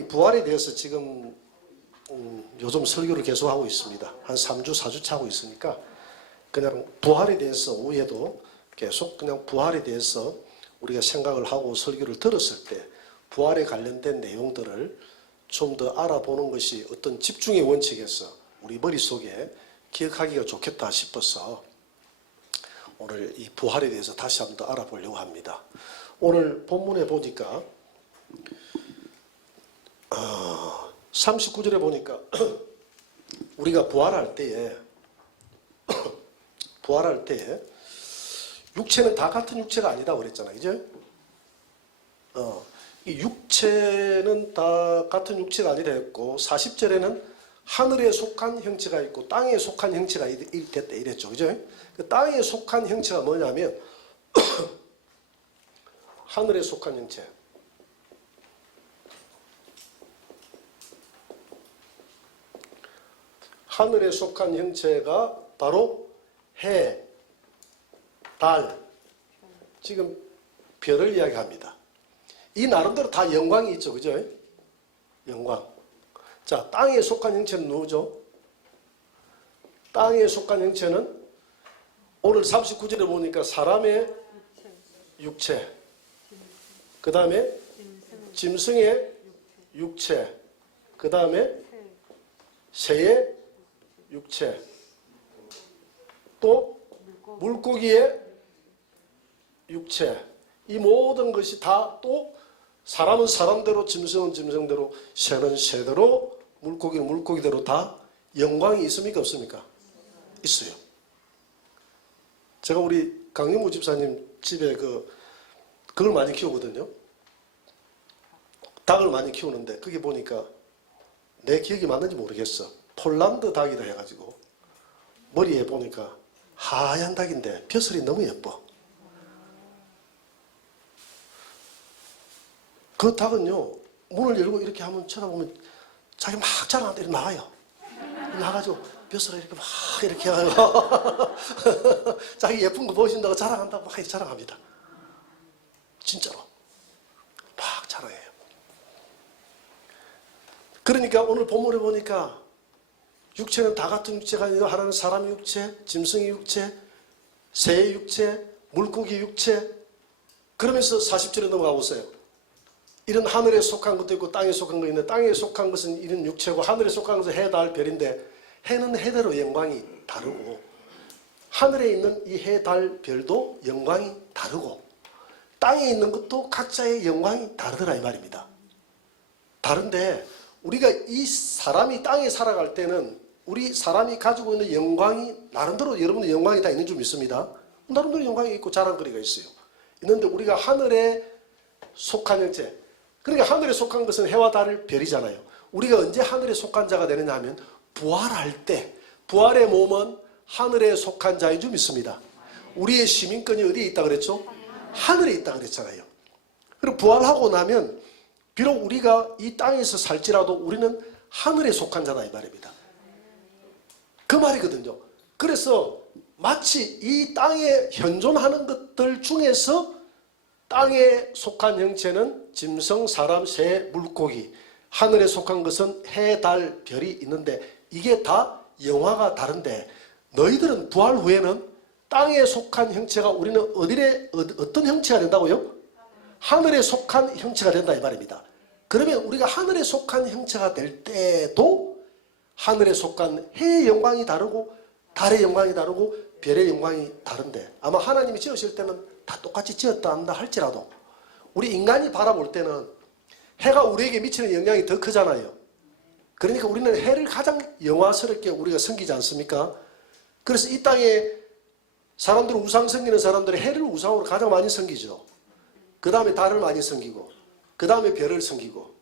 이 부활에 대해서 지금 요즘 설교를 계속하고 있습니다. 한 3주, 4주차 하고 있으니까 그냥 부활에 대해서 오후에도 계속 그냥 부활에 대해서 우리가 생각을 하고 설교를 들었을 때 부활에 관련된 내용들을 좀 더 알아보는 것이 어떤 집중의 원칙에서 우리 머릿속에 기억하기가 좋겠다 싶어서 오늘 이 부활에 대해서 다시 한번 더 알아보려고 합니다. 오늘 본문에 보니까 39절에 보니까 우리가 부활할 때에 육체는 다 같은 육체가 아니다 그랬잖아요. 그죠? 이 육체는 다 같은 육체가 아니라 했고 40절에는 하늘에 속한 형체가 있고 땅에 속한 형체가 됐다 이랬죠. 그죠? 그 땅에 속한 형체가 뭐냐면 하늘에 속한 형체. 하늘에 속한 형체가 바로 해, 달, 지금 별을 이야기합니다. 이 나름대로 다 영광이 있죠. 그죠? 영광. 자, 땅에 속한 형체는 누구죠? 땅에 속한 형체는 오늘 39절에 보니까 사람의 육체, 그 다음에 짐승의 육체, 그 다음에 새의 육체, 또 물고기의 육체, 이 모든 것이 다 또 사람은 사람대로, 짐승은 짐승대로, 새는 새대로, 물고기는 물고기대로 다 영광이 있습니까? 없습니까? 있어요. 제가 우리 강림우 집사님 집에 그걸 많이 키우거든요. 닭을 많이 키우는데 거기 보니까 내 기억이 맞는지 모르겠어. 폴란드 닭이라 해가지고 머리에 보니까 하얀 닭인데 벼슬이 너무 예뻐. 그 닭은요, 문을 열고 이렇게 한번 쳐다보면 자기 막 자랑하는데 나가요. 나가지고 벼슬을 이렇게 막 이렇게 하고 자기 예쁜 거 보여준다고 자랑한다고 막 자랑합니다. 진짜로 막 자랑해요. 그러니까 오늘 본문에 보니까 육체는 다 같은 육체가 아니라 하나는 사람의 육체, 짐승의 육체, 새의 육체, 물고기 육체. 그러면서 40절에 넘어가 보세요. 이런 하늘에 속한 것도 있고 땅에 속한 거 있는데 땅에 속한 것은 이런 육체고 하늘에 속한 것은 해, 달, 별인데 해는 해대로 영광이 다르고 하늘에 있는 이 해, 달, 별도 영광이 다르고 땅에 있는 것도 각자의 영광이 다르더라 이 말입니다. 다른데 우리가 이 사람이 땅에 살아갈 때는 우리 사람이 가지고 있는 영광이 나름대로 여러분들 영광이 다 있는 줄 믿습니다. 나름대로 영광이 있고 자랑거리가 있어요. 있는데 우리가 하늘에 속한 형체, 그러니까 하늘에 속한 것은 해와 달, 별이잖아요. 우리가 언제 하늘에 속한 자가 되느냐 하면 부활할 때, 부활의 몸은 하늘에 속한 자인 줄 믿습니다. 우리의 시민권이 어디에 있다 그랬죠? 하늘에 있다 그랬잖아요. 그리고 부활하고 나면 비록 우리가 이 땅에서 살지라도 우리는 하늘에 속한 자다 이 말입니다. 그 말이거든요. 그래서 마치 이 땅에 현존하는 것들 중에서 땅에 속한 형체는 짐승, 사람, 새, 물고기, 하늘에 속한 것은 해, 달, 별이 있는데 이게 다 영화가 다른데 너희들은 부활 후에는 땅에 속한 형체가 우리는 어떤 형체가 된다고요? 하늘에 속한 형체가 된다 이 말입니다. 그러면 우리가 하늘에 속한 형체가 될 때도 하늘에 속한 해의 영광이 다르고 달의 영광이 다르고 별의 영광이 다른데 아마 하나님이 지으실 때는 다 똑같이 지었다 한다 할지라도 우리 인간이 바라볼 때는 해가 우리에게 미치는 영향이 더 크잖아요. 그러니까 우리는 해를 가장 영화스럽게 우리가 섬기지 않습니까? 그래서 이 땅에 사람들은 우상 섬기는 사람들은 해를 우상으로 가장 많이 섬기죠. 그 다음에 달을 많이 섬기고 그 다음에 별을 섬기고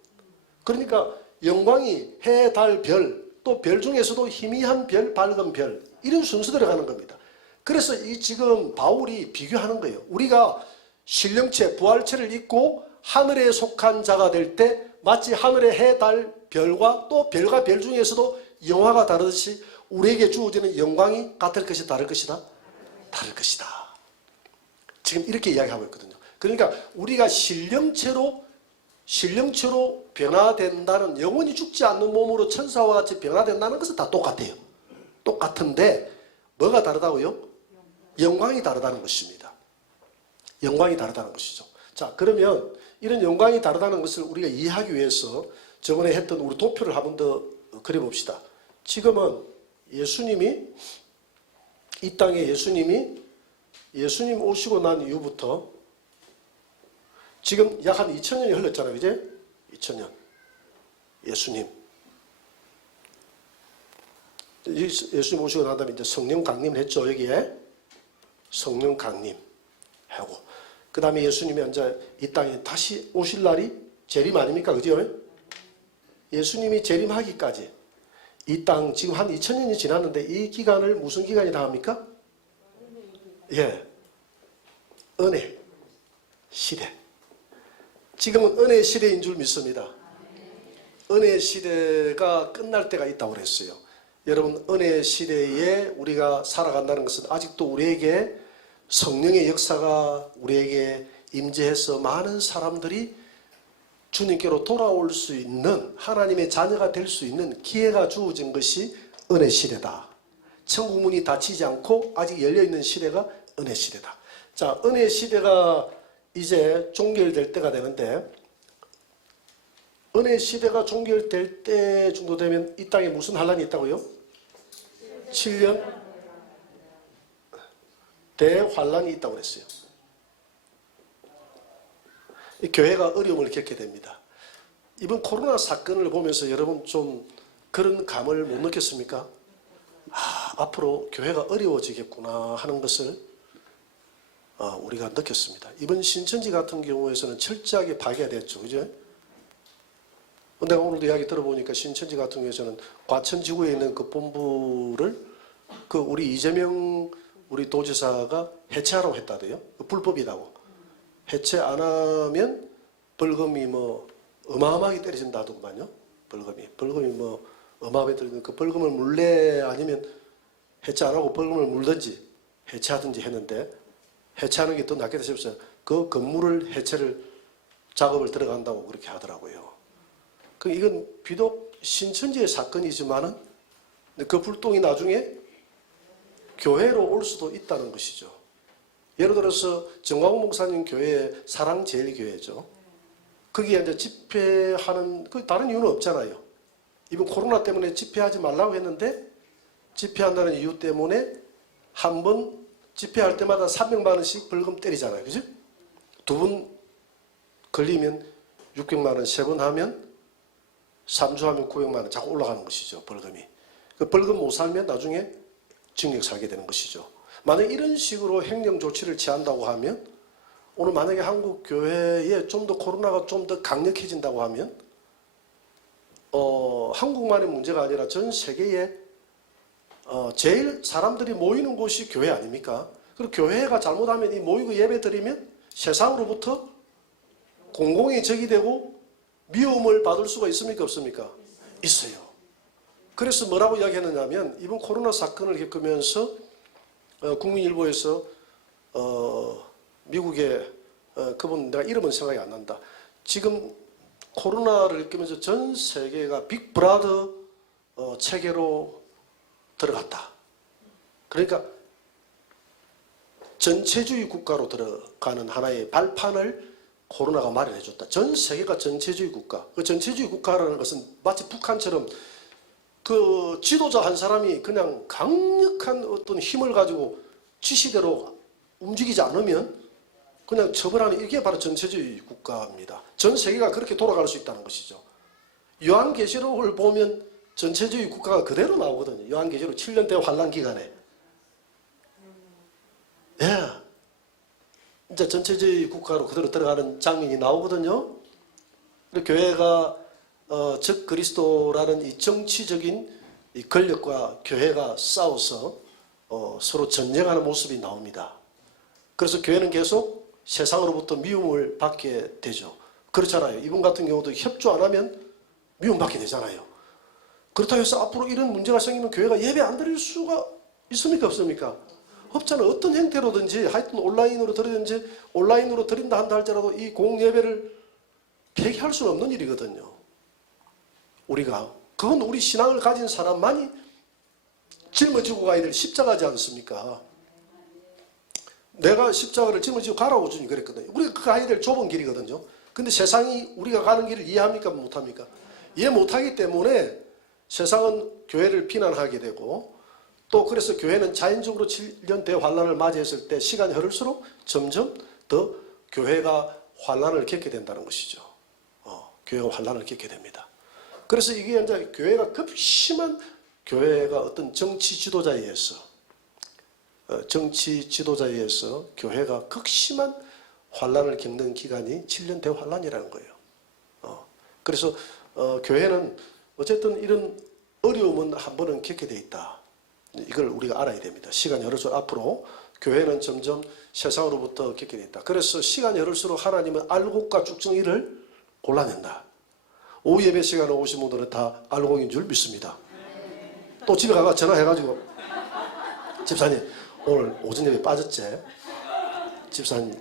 그러니까 영광이 해, 달, 별 또 별 중에서도 희미한 별, 밝은 별 이런 순서대로 가는 겁니다. 그래서 이 지금 바울이 비교하는 거예요. 우리가 신령체, 부활체를 입고 하늘에 속한 자가 될 때 마치 하늘의 해, 달, 별과 또 별과 별 중에서도 영화가 다르듯이 우리에게 주어지는 영광이 같을 것이다, 다를 것이다? 다를 것이다. 지금 이렇게 이야기하고 있거든요. 그러니까 우리가 신령체로 신령체로 변화된다는, 영원히 죽지 않는 몸으로 천사와 같이 변화된다는 것은 다 똑같아요. 똑같은데 뭐가 다르다고요? 영광이 다르다는 것입니다. 영광이 다르다는 것이죠. 자, 그러면 이런 영광이 다르다는 것을 우리가 이해하기 위해서 저번에 했던 우리 도표를 한 번 더 그려봅시다. 지금은 예수님이, 이 땅에 예수님 오시고 난 이후부터 지금 약 한 2000년이 흘렀잖아요. 이제 2000년. 예수님 오시고 난 다음에 이제 성령 강림을 했죠. 여기에 성령 강림하고, 그 다음에 예수님이 이제 이 땅에 다시 오실 날이 재림 아닙니까? 그죠? 예수님이 재림하기까지 이 땅 지금 한 2000년이 지났는데 이 기간을 무슨 기간이라 합니까? 예, 은혜 시대. 지금은 은혜 시대인 줄 믿습니다. 은혜 시대가 끝날 때가 있다고 그랬어요. 여러분, 은혜 시대에 우리가 살아간다는 것은 아직도 우리에게 성령의 역사가 우리에게 임재해서 많은 사람들이 주님께로 돌아올 수 있는, 하나님의 자녀가 될 수 있는 기회가 주어진 것이 은혜 시대다. 천국 문이 닫히지 않고 아직 열려있는 시대가 은혜 시대다. 자, 은혜 시대가 이제 종결될 때가 되는데, 은혜 시대가 종결될 때 정도 되면 이 땅에 무슨 환란이 있다고요? 7년 대환란이 있다고 그랬어요. 이 교회가 어려움을 겪게 됩니다. 이번 코로나 사건을 보면서 여러분 좀 그런 감을 못 느꼈습니까? 앞으로 교회가 어려워지겠구나 하는 것을 우리가 느꼈습니다. 이번 신천지 같은 경우에서는 철저하게 파괴가 됐죠. 그죠? 내가 오늘도 이야기 들어보니까 신천지 같은 경우에서는 과천지구에 있는 그 본부를 우리 이재명 우리 도지사가 해체하라고 했다대요. 불법이라고. 해체 안 하면 벌금이 어마어마하게 때려진다더구만요. 벌금이 어마어마하게 때려지는, 그 벌금을 물래 아니면 해체 안 하고 벌금을 물든지 해체하든지 했는데, 해체하는 게 더 낫겠다 싶어서 그 건물을 해체를 작업을 들어간다고 그렇게 하더라고요. 이건 비록 신천지의 사건이지만은 그 불똥이 나중에 교회로 올 수도 있다는 것이죠. 예를 들어서 정광훈 목사님 교회 사랑제일교회죠. 거기에 이제 집회하는, 다른 이유는 없잖아요. 이번 코로나 때문에 집회하지 말라고 했는데 집회한다는 이유 때문에 한 번 집회할 때마다 300만 원씩 벌금 때리잖아요. 그죠? 두 번 걸리면 600만 원, 세 번 하면 3주 하면 900만 원 자꾸 올라가는 것이죠. 벌금이. 그 벌금 못 살면 나중에 징역 살게 되는 것이죠. 만약 이런 식으로 행정 조치를 취한다고 하면, 오늘 만약에 한국 교회에 좀 더 코로나가 좀 더 강력해진다고 하면 한국만의 문제가 아니라 전 세계에 제일 사람들이 모이는 곳이 교회 아닙니까? 그리고 교회가 잘못하면 이 모이고 예배 드리면 세상으로부터 공공의 적이 되고 미움을 받을 수가 있습니까? 없습니까? 있어요. 그래서 뭐라고 이야기했느냐면, 이번 코로나 사건을 겪으면서 국민일보에서 미국의 그분, 내가 이름은 생각이 안 난다. 지금 코로나를 겪으면서 전 세계가 빅브라더 체계로 들어갔다. 그러니까 전체주의 국가로 들어가는 하나의 발판을 코로나가 마련해줬다. 전 세계가 전체주의 국가. 그 전체주의 국가라는 것은 마치 북한처럼 그 지도자 한 사람이 그냥 강력한 어떤 힘을 가지고 지시대로 움직이지 않으면 그냥 처벌하는, 이게 바로 전체주의 국가입니다. 전 세계가 그렇게 돌아갈 수 있다는 것이죠. 요한계시록을 보면 전체주의 국가가 그대로 나오거든요. 요한계시록 7년대 환란 기간에. 예. 이제 전체주의 국가로 그대로 들어가는 장면이 나오거든요. 교회가 즉 그리스도라는 이 정치적인 이 권력과 교회가 싸워서 서로 전쟁하는 모습이 나옵니다. 그래서 교회는 계속 세상으로부터 미움을 받게 되죠. 그렇잖아요. 이분 같은 경우도 협조 안 하면 미움받게 되잖아요. 그렇다고 해서 앞으로 이런 문제가 생기면 교회가 예배 안 드릴 수가 있습니까? 없습니까? 없잖아요. 어떤 형태로든지 하여튼 온라인으로 드리든지, 온라인으로 드린다 한다 할지라도 이 공예배를 폐기할 수는 없는 일이거든요. 그건 우리 신앙을 가진 사람만이 짊어지고 가야 될 십자가지 않습니까? 내가 십자가를 짊어지고 가라고 주님 그랬거든요. 우리가 가야 될 좁은 길이거든요. 근데 세상이 우리가 가는 길을 이해합니까? 못합니까? 이해 못하기 때문에 세상은 교회를 비난하게 되고, 또 그래서 교회는 자연적으로 7년 대환란을 맞이했을 때 시간이 흐를수록 점점 더 교회가 환란을 겪게 된다는 것이죠. 교회가 환란을 겪게 됩니다. 그래서 이게 이제 교회가 급심한, 교회가 어떤 정치 지도자에 의해서 교회가 극심한 환란을 겪는 기간이 7년 대환란이라는 거예요. 그래서 교회는 어쨌든 이런 어려움은 한 번은 겪게 돼 있다. 이걸 우리가 알아야 됩니다. 시간이 흐를수록 앞으로 교회는 점점 세상으로부터 겪게 돼 있다. 그래서 시간이 흐를수록 하나님은 알곡과 쭉정이를 골라낸다. 오후 예배 시간에 오신 분들은 다 알곡인 줄 믿습니다. 또 집에 가서 전화해가지고, 집사님 오늘 오전 예배 빠졌지? 집사님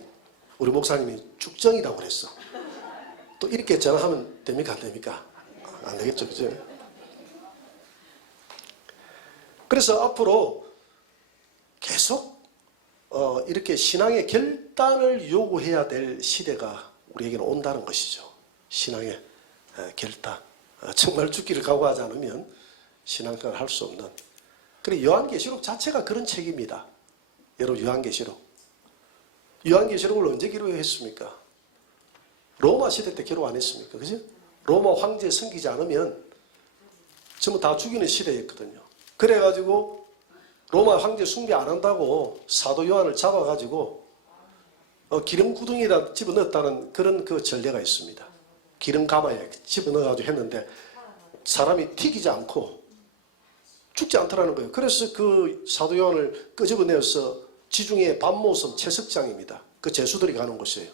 우리 목사님이 쭉정이라고 그랬어. 또 이렇게 전화하면 됩니까? 안 됩니까? 안 되겠죠, 그죠? 그래서 앞으로 계속 이렇게 신앙의 결단을 요구해야 될 시대가 우리에게는 온다는 것이죠. 신앙의 결단. 정말 죽기를 각오하지 않으면 신앙생활을 할 수 없는. 그리고 요한계시록 자체가 그런 책입니다. 여러분, 요한계시록을 언제 기록했습니까? 로마 시대 때 기록 안 했습니까? 그죠? 로마 황제 섬기지 않으면 전부 다 죽이는 시대였거든요. 그래가지고 로마 황제 숭배 안 한다고 사도 요한을 잡아가지고 기름 구덩이에다 집어넣었다는 그런 그 전례가 있습니다. 기름 가마에 집어넣어가지고 했는데 사람이 튀기지 않고 죽지 않더라는 거예요. 그래서 그 사도 요한을 끄집어내어서 지중해 밤모섬 채석장입니다. 그 제수들이 가는 곳이에요.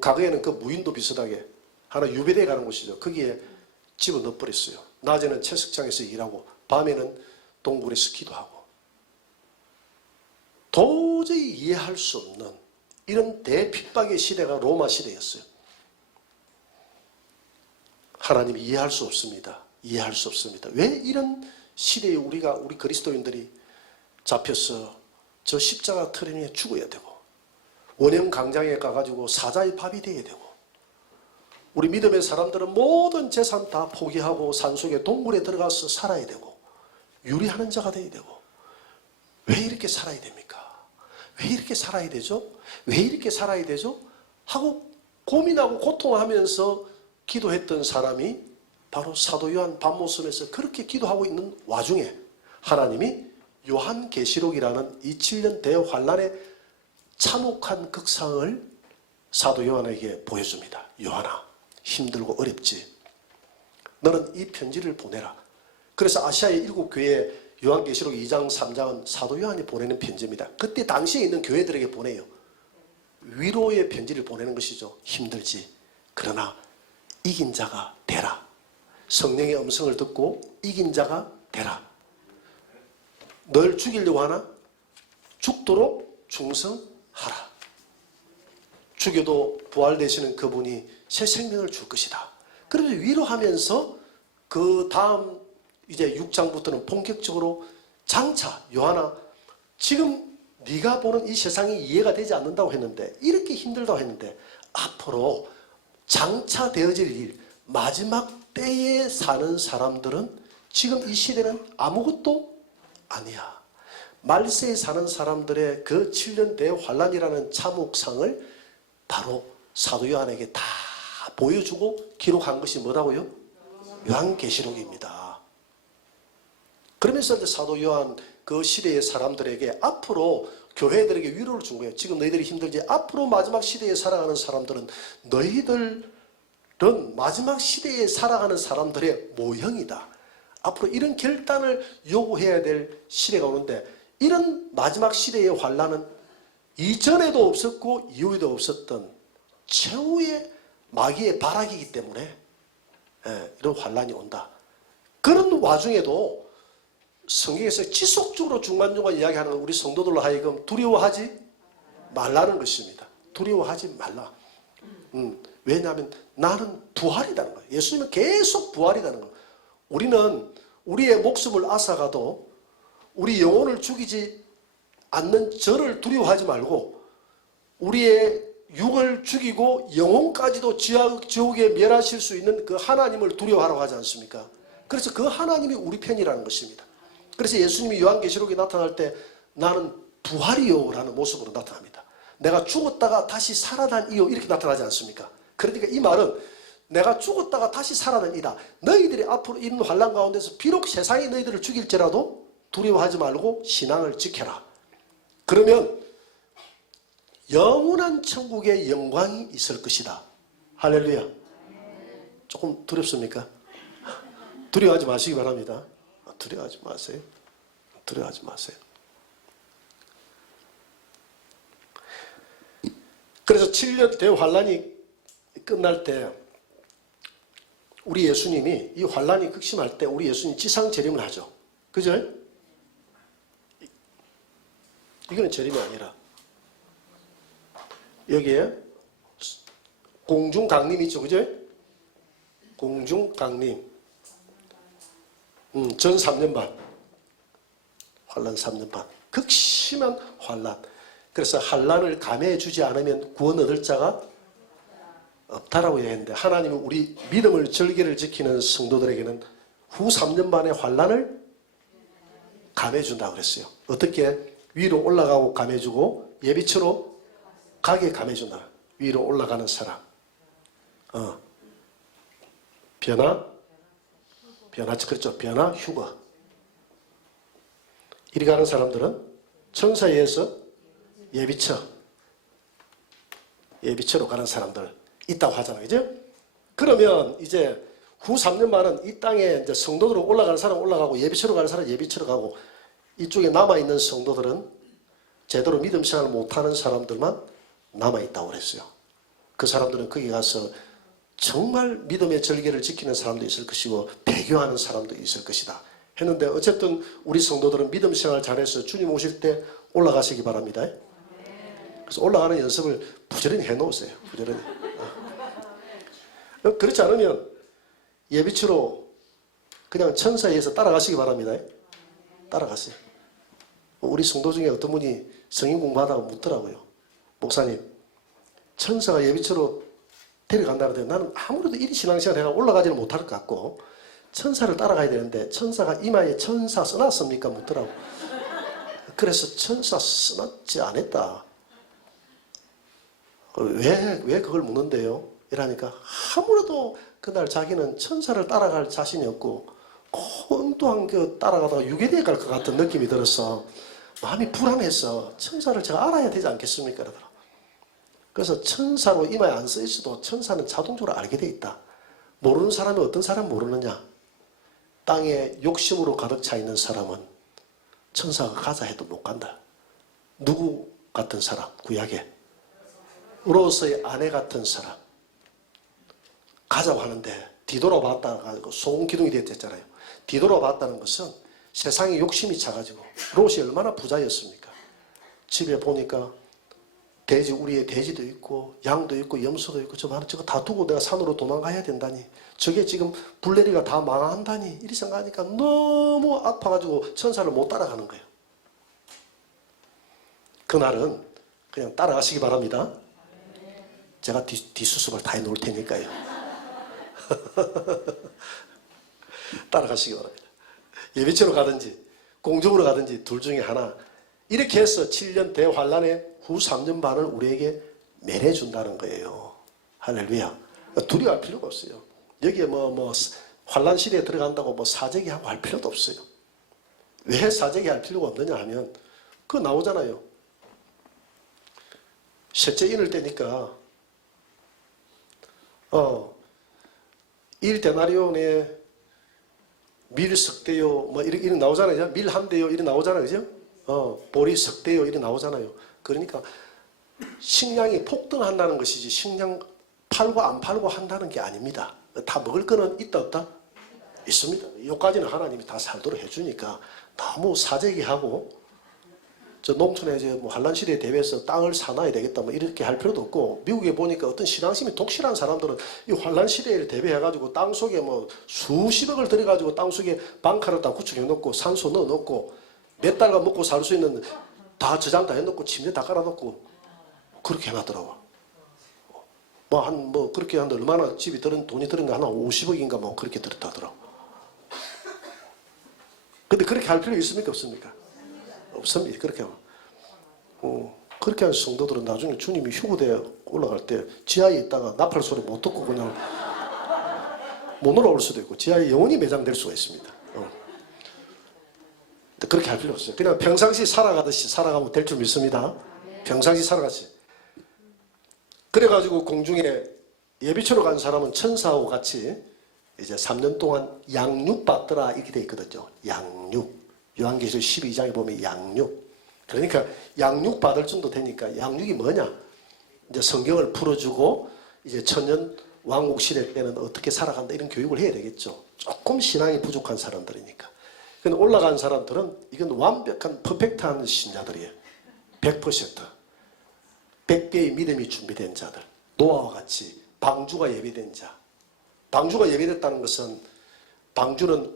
과거에는 그 무인도 비슷하게 하나 유배대에 가는 곳이죠. 거기에 집어넣어 버렸어요. 낮에는 채석장에서 일하고 밤에는 동굴에서 기도하고. 도저히 이해할 수 없는 이런 대핍박의 시대가 로마 시대였어요. 하나님이 이해할 수 없습니다. 이해할 수 없습니다. 왜 이런 시대에 우리 그리스도인들이 잡혀서 저 십자가 트림에 죽어야 되고, 원형 광장에 가가지고 사자의 밥이 되어야 되고, 우리 믿음의 사람들은 모든 재산 다 포기하고 산속에 동굴에 들어가서 살아야 되고, 유리하는 자가 되어야 되고, 왜 이렇게 살아야 됩니까? 왜 이렇게 살아야 되죠? 왜 이렇게 살아야 되죠? 하고 고민하고 고통하면서 기도했던 사람이 바로 사도 요한 밤모섬에서 그렇게 기도하고 있는 와중에 하나님이 요한계시록이라는 이 7년 대환란의 참혹한 극상을 사도 요한에게 보여줍니다. 요한아, 힘들고 어렵지? 너는 이 편지를 보내라. 그래서 아시아의 7교회에 요한계시록 2장 3장은 사도 요한이 보내는 편지입니다. 그때 당시에 있는 교회들에게 보내요. 위로의 편지를 보내는 것이죠. 힘들지? 그러나 이긴 자가 되라. 성령의 음성을 듣고 이긴 자가 되라. 널 죽이려고 하나? 죽도록 충성하라. 죽여도 부활되시는 그분이 새 생명을 줄 것이다. 그래서 위로하면서 그 다음 이제 6장부터는 본격적으로 장차 요한아, 지금 네가 보는 이 세상이 이해가 되지 않는다고 했는데, 이렇게 힘들다고 했는데, 앞으로 장차 되어질 일, 마지막 때에 사는 사람들은 지금 이 시대는 아무것도 아니야. 말세에 사는 사람들의 그 7년 대환란이라는 참혹상을 바로 사도 요한에게 다 보여주고 기록한 것이 뭐라고요? 요한계시록입니다. 그러면서 이제 사도 요한 그 시대의 사람들에게 앞으로 교회들에게 위로를 준 거예요. 지금 너희들이 힘들지? 앞으로 마지막 시대에 살아가는 사람들은 너희들은 마지막 시대에 살아가는 사람들의 모형이다. 앞으로 이런 결단을 요구해야 될 시대가 오는데, 이런 마지막 시대의 환란은 이전에도 없었고 이후에도 없었던 최후의 마귀의 발악이기 때문에 이런 환란이 온다. 그런 와중에도 성경에서 지속적으로 중간중간 이야기하는 건 우리 성도들로 하여금 두려워하지 말라는 것입니다. 두려워하지 말라. 왜냐하면 나는 부활이라는 거예요. 예수님은 계속 부활이라는 거예요. 우리는 우리의 목숨을 앗아가도 우리 영혼을 죽이지 않는 저를 두려워하지 말고 우리의 육을 죽이고 영혼까지도 지옥에 멸하실 수 있는 그 하나님을 두려워하라고 하지 않습니까? 그래서 그 하나님이 우리 편이라는 것입니다. 그래서 예수님이 요한계시록에 나타날 때 나는 부활이요 라는 모습으로 나타납니다. 내가 죽었다가 다시 살아난 이요 이렇게 나타나지 않습니까? 그러니까 이 말은 내가 죽었다가 다시 살아난 이다. 너희들이 앞으로 있는 환난 가운데서 비록 세상이 너희들을 죽일지라도 두려워하지 말고 신앙을 지켜라. 그러면 영원한 천국의 영광이 있을 것이다. 할렐루야. 조금 두렵습니까? 두려워하지 마시기 바랍니다. 두려워하지 마세요. 두려워하지 마세요. 그래서 7년 대환란이 끝날 때 우리 예수님이 이 환란이 극심할 때 우리 예수님 지상재림을 하죠. 그죠? 이거는 재림이 아니라 여기에 공중강림이 있죠. 그죠? 공중강림. 전 3년 반. 환란 3년 반. 극심한 환란. 그래서 환란을 감해해 주지 않으면 구원 얻을 자가 없다라고 얘기했는데 하나님은 우리 믿음을 절개를 지키는 성도들에게는 후 3년 반의 환란을 감해해 준다고 그랬어요. 어떻게? 위로 올라가고 감해해 주고 예비처로 가게 감해해 준다. 위로 올라가는 사람. 변화, 그렇죠. 변화, 휴거. 이리 가는 사람들은 천사에 의해서 예비처로 가는 사람들 있다고 하잖아요. 그죠? 그러면 이제 후 3년 만은 이 땅에 이제 성도들로 올라가는 사람 올라가고 예비처로 가는 사람 예비처로 가고 이쪽에 남아있는 성도들은 제대로 믿음 생활을 못하는 사람들만 남아있다고 그랬어요. 그 사람들은 거기 가서 정말 믿음의 절개를 지키는 사람도 있을 것이고 배교하는 사람도 있을 것이다 했는데 어쨌든 우리 성도들은 믿음 생활 잘해서 주님 오실 때 올라가시기 바랍니다. 그래서 올라가는 연습을 부지런히 해놓으세요. 부지런히. 그렇지 않으면 예비치로 그냥 천사에 의해서 따라가시기 바랍니다. 따라가세요. 우리 성도 중에 어떤 분이 성인 공부하다가 묻더라고요. 목사님, 천사가 예비치로 데려간다는데 나는 아무래도 이리 신앙생활 해가 올라가지는 못할 것 같고 천사를 따라가야 되는데 천사가 이마에 천사 써놨습니까? 묻더라고. 그래서 천사 써놨지 않았다. 왜 그걸 묻는데요? 이러니까 아무래도 그날 자기는 천사를 따라갈 자신이 없고 엉뚱한 그 따라가다가 유괴되어 갈 것 같은 느낌이 들어서 마음이 불안해서 천사를 제가 알아야 되지 않겠습니까? 그러더라. 그래서 천사로 이마에 안 써있어도 천사는 자동적으로 알게 돼 있다. 모르는 사람이 어떤 사람 모르느냐? 땅에 욕심으로 가득 차 있는 사람은 천사가 가자 해도 못 간다. 누구 같은 사람? 구약에 롯의 아내 같은 사람 가자고 하는데 뒤돌아봤다가 소음기둥이 됐잖아요. 뒤돌아봤다는 것은 세상에 욕심이 차가지고 롯이 얼마나 부자였습니까? 집에 보니까 우리의 돼지도 있고 양도 있고 염소도 있고 저거 다 두고 내가 산으로 도망가야 된다니 저게 지금 블레리가 다 망한다니 이리 생각하니까 너무 아파가지고 천사를 못 따라가는 거예요. 그날은 그냥 따라가시기 바랍니다. 제가 뒷수습을 다 해놓을 테니까요. 따라가시기 바랍니다. 예비처로 가든지 공중으로 가든지 둘 중에 하나. 이렇게 해서 7년 대환란의 후 3년 반을 우리에게 매내준다는 거예요. 할렐루야. 두려워할 필요가 없어요. 여기에 환란 시대에 들어간다고 사재기하고 할 필요도 없어요. 왜 사재기할 필요가 없느냐 하면 그거 나오잖아요. 셋째 인을 때니까 1데나리온에 밀석대요 이렇게 나오잖아요. 밀한대요 이렇게 나오잖아요. 그죠? 보리 석대요 이렇게 나오잖아요. 그러니까 식량이 폭등한다는 것이지 식량 팔고 안 팔고 한다는 게 아닙니다. 다 먹을 거는 있다 없다? 있습니다. 여기까지는 하나님이 다 살도록 해주니까 너무 사재기하고 저 농촌에 이제 뭐 환란시대에 대비해서 땅을 사놔야 되겠다 뭐 이렇게 할 필요도 없고, 미국에 보니까 어떤 신앙심이 독실한 사람들은 이 환란시대를 대비해가지고 땅 속에 뭐 수십억을 들여가지고 땅 속에 방카를 다 구축해 놓고 산소 넣어 놓고 몇 달간 먹고 살 수 있는 다 저장 다 해놓고 침대 다 깔아놓고 그렇게 해놨더라고. 뭐 그렇게 하는데 얼마나 집이 돈이 들은가 하나 50억인가 뭐 그렇게 들었다더라고. 근데 그렇게 할 필요 있습니까 없습니까? 없습니다. 그렇게 하면. 그렇게 한 성도들은 나중에 주님이 휴거대에 올라갈 때 지하에 있다가 나팔 소리 못 듣고 그냥 못 올라올 수도 있고 지하에 영원히 매장될 수가 있습니다. 근데 그렇게 할 필요 없어요. 그냥 평상시 살아가듯이 살아가면 될 줄 믿습니다. 평상시 살아가시. 그래가지고 공중에 예비처로 간 사람은 천사하고 같이 이제 3년 동안 양육 받더라 이렇게 돼 있거든요. 양육. 요한계시록 12장에 보면 양육. 그러니까 양육 받을 정도 되니까 양육이 뭐냐? 이제 성경을 풀어주고 이제 천년 왕국 시대 때는 어떻게 살아간다 이런 교육을 해야 되겠죠. 조금 신앙이 부족한 사람들이니까. 근데 올라간 사람들은 이건 완벽한 퍼펙트한 신자들이에요. 100%. 100개의 믿음이 준비된 자들. 노아와 같이 방주가 예비된 자. 방주가 예비됐다는 것은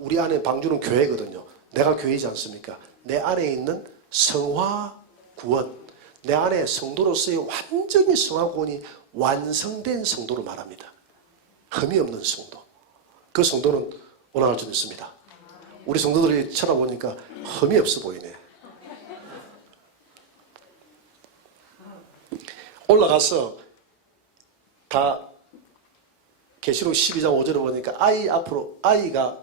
우리 안에 방주는 교회거든요. 내가 교회이지 않습니까? 내 안에 있는 성화 구원, 내 안에 성도로서의 완전히 성화 구원이 완성된 성도로 말합니다. 흠이 없는 성도. 그 성도는 올라갈 줄 믿습니다. 우리 성도들이 쳐다보니까 흠이 없어 보이네. 올라가서 다 계시록 12장 5절에 보니까 아이가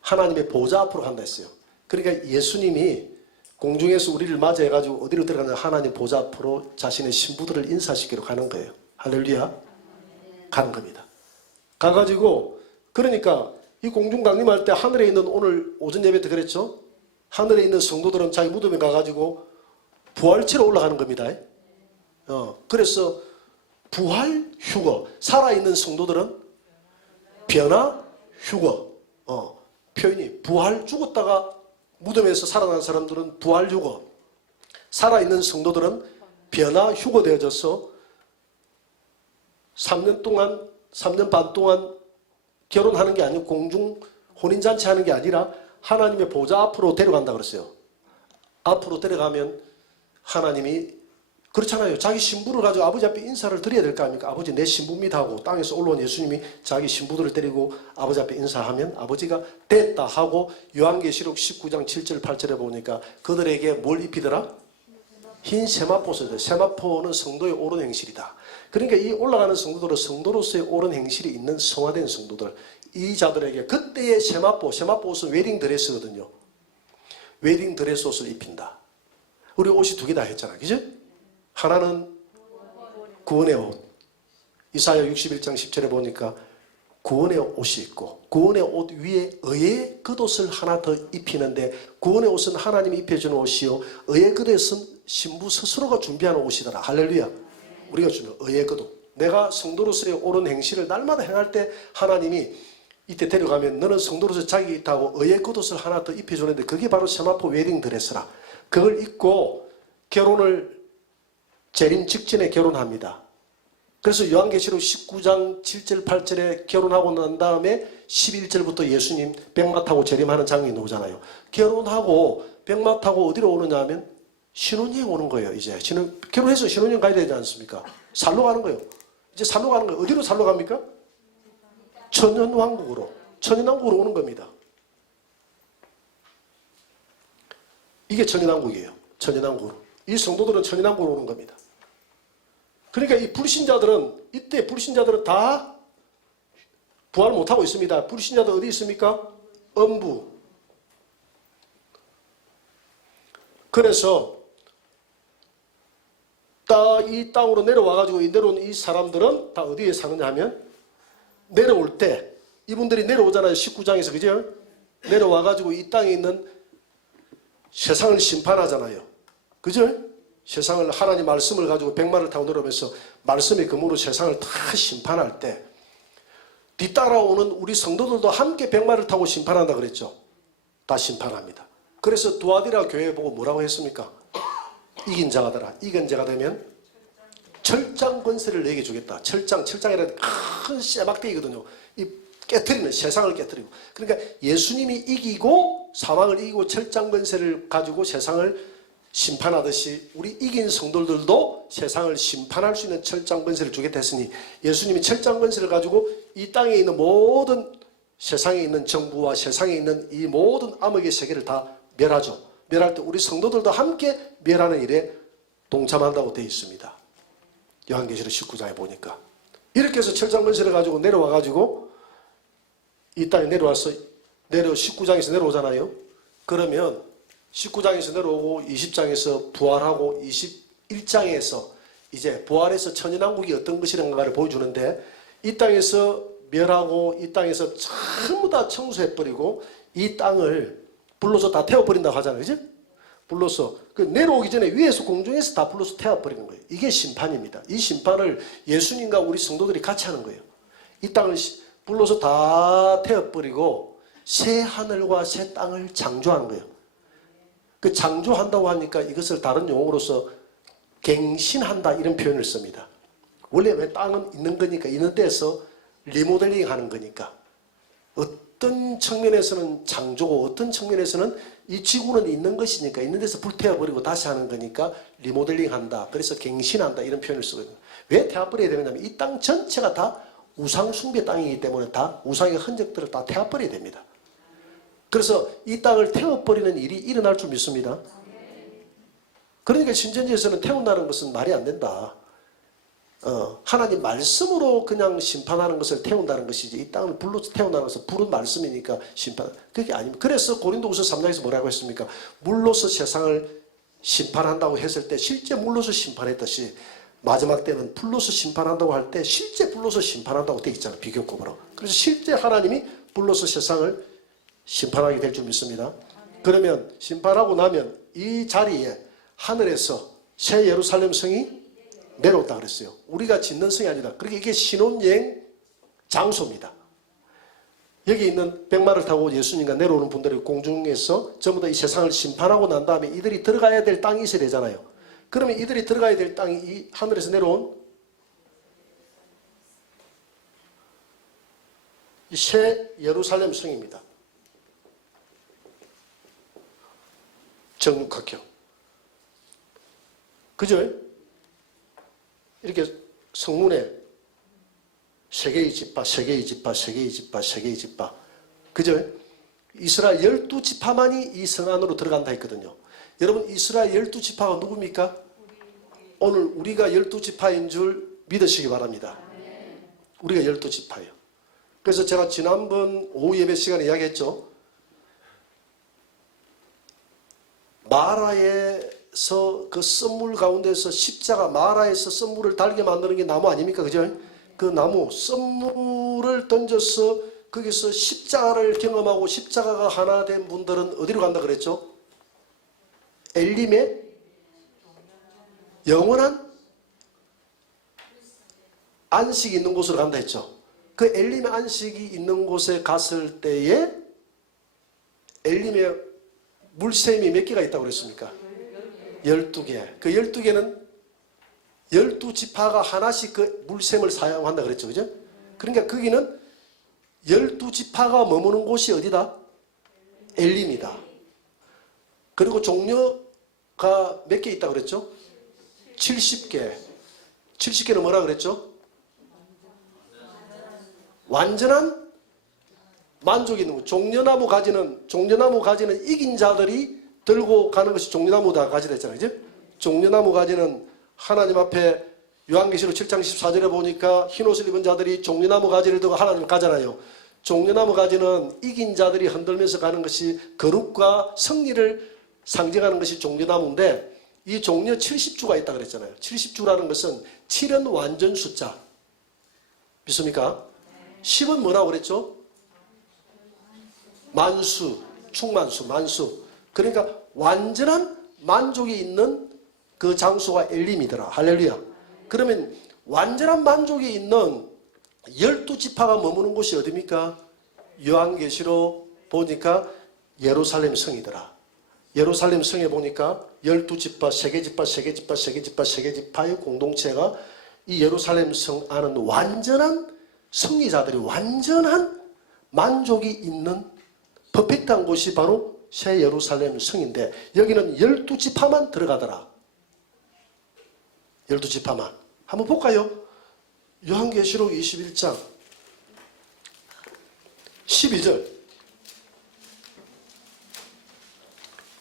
하나님의 보좌 앞으로 간다 했어요. 그러니까 예수님이 공중에서 우리를 맞이해가지고 어디로 들어가냐 하나님 보좌 앞으로 자신의 신부들을 인사시키러 가는 거예요. 할렐루야. 가는 겁니다. 가가지고 그러니까 이 공중 강림할 때 하늘에 있는 오늘 오전 예배 때 그랬죠. 하늘에 있는 성도들은 자기 무덤에 가가지고 부활체로 올라가는 겁니다. 그래서 부활 휴거. 살아있는 성도들은 변화 휴거. 표현이 부활 죽었다가 무덤에서 살아난 사람들은 부활 휴거. 살아있는 성도들은 변화 휴거 되어져서 3년 반 동안 결혼하는 게 아니고 공중 혼인잔치 하는 게 아니라 하나님의 보좌 앞으로 데려간다 그랬어요. 앞으로 데려가면 하나님이 그렇잖아요. 자기 신부를 가지고 아버지 앞에 인사를 드려야 될 거 아닙니까? 아버지 내 신부입니다 하고 땅에서 올라온 예수님이 자기 신부들을 데리고 아버지 앞에 인사하면 아버지가 됐다 하고 요한계시록 19장 7절 8절에 보니까 그들에게 뭘 입히더라? 흰 세마포를. 세마포는 성도의 옳은 행실이다. 그러니까 이 올라가는 성도들은 성도로서의 옳은 행실이 있는 성화된 성도들, 이 자들에게 그때의 세마포 옷은 웨딩 드레스거든요. 웨딩 드레스 옷을 입힌다. 우리 옷이 두 개 다 했잖아. 그죠? 하나는 구원의 옷. 이사야 61장 10절에 보니까 구원의 옷이 있고 구원의 옷 위에 의의 겉옷을 하나 더 입히는데 구원의 옷은 하나님이 입혀주는 옷이요 의의 겉옷은 신부 스스로가 준비하는 옷이더라. 할렐루야. 우리가 주는 의의 겉옷. 내가 성도로서의 옳은 행실을 날마다 행할 때 하나님이 이때 데려가면 너는 성도로서 자기 있다고 의의 겉옷을 하나 더 입혀주는데 그게 바로 세마포 웨딩 드레스라. 그걸 입고 결혼을 재림 직전에 결혼합니다. 그래서 요한계시록 19장 7절 8절에 결혼하고 난 다음에 11절부터 예수님 백마 타고 재림하는 장면이 나오잖아요. 결혼하고 백마 타고 어디로 오느냐 하면 신혼여행 오는 거예요. 이제 결혼해서 신혼여행 가야 되지 않습니까? 살러 가는 거예요. 이제 살러 가는 거예요. 어디로 살러 갑니까? 천년왕국으로 오는 겁니다. 이게 천년왕국이에요. 천년왕국으로. 이 성도들은 천년왕국으로 오는 겁니다. 그러니까 이 불신자들은 이때 불신자들은 다 부활 못하고 있습니다. 불신자들 어디 있습니까? 음부. 그래서 이 땅으로 내려와가지고 내려온 이 사람들은 다 어디에 사느냐 하면 내려올 때 이분들이 내려오잖아요. 19장에서 그죠? 내려와가지고 이 땅에 있는 세상을 심판하잖아요. 그죠? 세상을 하나님 말씀을 가지고 백마를 타고 내려오면서 말씀의 금으로 세상을 다 심판할 때 뒤따라오는 우리 성도들도 함께 백마를 타고 심판한다 그랬죠. 다 심판합니다. 그래서 두아디라 교회 보고 뭐라고 했습니까? 이긴 자가 되라. 이긴 자가 되면 철장 권세를 내게 주겠다. 철장이라는 큰 쇠막대기거든요. 이 깨트리는, 세상을 깨트리고. 그러니까 예수님이 이기고 사망을 이기고 철장 권세를 가지고 세상을 심판하듯이 우리 이긴 성도들도 세상을 심판할 수 있는 철장 권세를 주겠다 했으니 예수님이 철장 권세를 가지고 이 땅에 있는 모든 세상에 있는 정부와 세상에 있는 이 모든 암흑의 세계를 다 멸하죠. 멸할 때 우리 성도들도 함께 멸하는 일에 동참한다고 되어 있습니다. 요한계시록 19장에 보니까. 이렇게 해서 철장 권세를 가지고 내려와 가지고 이 땅에 내려와서 19장에서 내려오잖아요. 그러면 19장에서 내려오고 20장에서 부활하고 21장에서 이제 부활해서 천연왕국이 어떤 것이란가를 보여주는데 이 땅에서 멸하고 이 땅에서 전부 다 청소해버리고 이 땅을 불로서 다 태워버린다고 하잖아요. 그죠? 불로서 그 내려오기 전에 위에서 공중에서 다 불로서 태워버리는 거예요. 이게 심판입니다. 이 심판을 예수님과 우리 성도들이 같이 하는 거예요. 이 땅을 불로서 다 태워버리고 새 하늘과 새 땅을 창조하는 거예요. 그 창조한다고 하니까 이것을 다른 용어로서 갱신한다 이런 표현을 씁니다. 원래 왜 땅은 있는 거니까 있는 데서 리모델링 하는 거니까 어떤 측면에서는 창조고 어떤 측면에서는 이 지구는 있는 것이니까 있는 데서 불태워버리고 다시 하는 거니까 리모델링 한다. 그래서 갱신한다 이런 표현을 쓰거든요. 왜 태워버려야 되느냐면 이 땅 전체가 다 우상 숭배 땅이기 때문에 다 우상의 흔적들을 다 태워버려야 됩니다. 그래서 이 땅을 태워버리는 일이 일어날 줄 믿습니다. 그러니까 신천지에서는 태운다는 것은 말이 안 된다. 하나님 말씀으로 그냥 심판하는 것을 태운다는 것이지 이 땅을 불로 태운다는 것은 불은 말씀이니까 심판 그게 아닙니다. 그래서 고린도후서 3장에서 뭐라고 했습니까? 물로서 세상을 심판한다고 했을 때 실제 물로서 심판했듯이 마지막 때는 불로서 심판한다고 할 때 실제 불로서 심판한다고 되어 있잖아요. 비교급으로. 그래서 실제 하나님이 불로서 세상을 심판하게 될 줄 믿습니다. 그러면 심판하고 나면 이 자리에 하늘에서 새 예루살렘 성이 내려왔다 그랬어요. 우리가 짓는 성이 아니다. 그러니까 이게 신혼여행 장소입니다. 여기 있는 백마를 타고 예수님과 내려오는 분들이 공중에서 전부 다 이 세상을 심판하고 난 다음에 이들이 들어가야 될 땅이 있어야 되잖아요. 그러면 이들이 들어가야 될 땅이 이 하늘에서 내려온 이 새 예루살렘 성입니다. 정육각형. 그죠? 이렇게 성문에 세 개의 지파, 세 개의 지파, 세 개의 지파, 세 개의 지파. 그죠? 이스라엘 12지파만이 이 성 안으로 들어간다 했거든요. 여러분 이스라엘 12지파가 누굽니까? 오늘 우리가 12지파인 줄 믿으시기 바랍니다. 우리가 12지파예요. 그래서 제가 지난번 오후 예배 시간에 이야기했죠. 마라에서 그 썬물 가운데서 십자가 마라에서 썬물을 달게 만드는 게 나무 아닙니까? 그죠? 그 나무 썬물을 던져서 거기서 십자가를 경험하고 십자가가 하나 된 분들은 어디로 간다 그랬죠? 엘림의 영원한 안식이 있는 곳으로 간다 했죠. 그 엘림의 안식이 있는 곳에 갔을 때에 엘림의 물샘이 몇 개가 있다고 그랬습니까? 12개. 그 12개는 12지파가 하나씩 그 물샘을 사용한다 그랬죠. 그죠? 그러니까 거기는 12지파가 머무는 곳이 어디다? 엘림이다. 그리고 종려가 몇 개 있다고 그랬죠? 70개. 70개는 뭐라 그랬죠? 완전한 만족이 있는 거. 종려나무 가지는 이긴 자들이 들고 가는 것이 종려나무다 가지다 했잖아요. 그죠? 종려나무 가지는 하나님 앞에 요한계시록 7장 14절에 보니까 흰옷을 입은 자들이 종려나무 가지를 들고 하나님 가잖아요. 종려나무 가지는 이긴 자들이 흔들면서 가는 것이 거룩과 승리를 상징하는 것이 종려나무인데 이 종려 70주가 있다 그랬잖아요. 70주라는 것은 7은 완전 숫자. 믿습니까? 10은 뭐라고 그랬죠? 만수, 충만수, 만수. 그러니까 완전한 만족이 있는 그 장소가 엘림이더라. 할렐루야. 그러면 완전한 만족이 있는 12지파가 머무는 곳이 어디입니까? 요한계시록 보니까 예루살렘 성이더라. 예루살렘 성에 보니까 12지파, 세계지파, 세계지파, 세계지파, 세계지파의 공동체가 이 예루살렘 성 안은 완전한 승리자들이 완전한 만족이 있는 퍼펙트한 곳이 바로 새 예루살렘 성인데 여기는 12지파만 들어가더라. 12지파만. 한번 볼까요? 요한계시록 21장 12절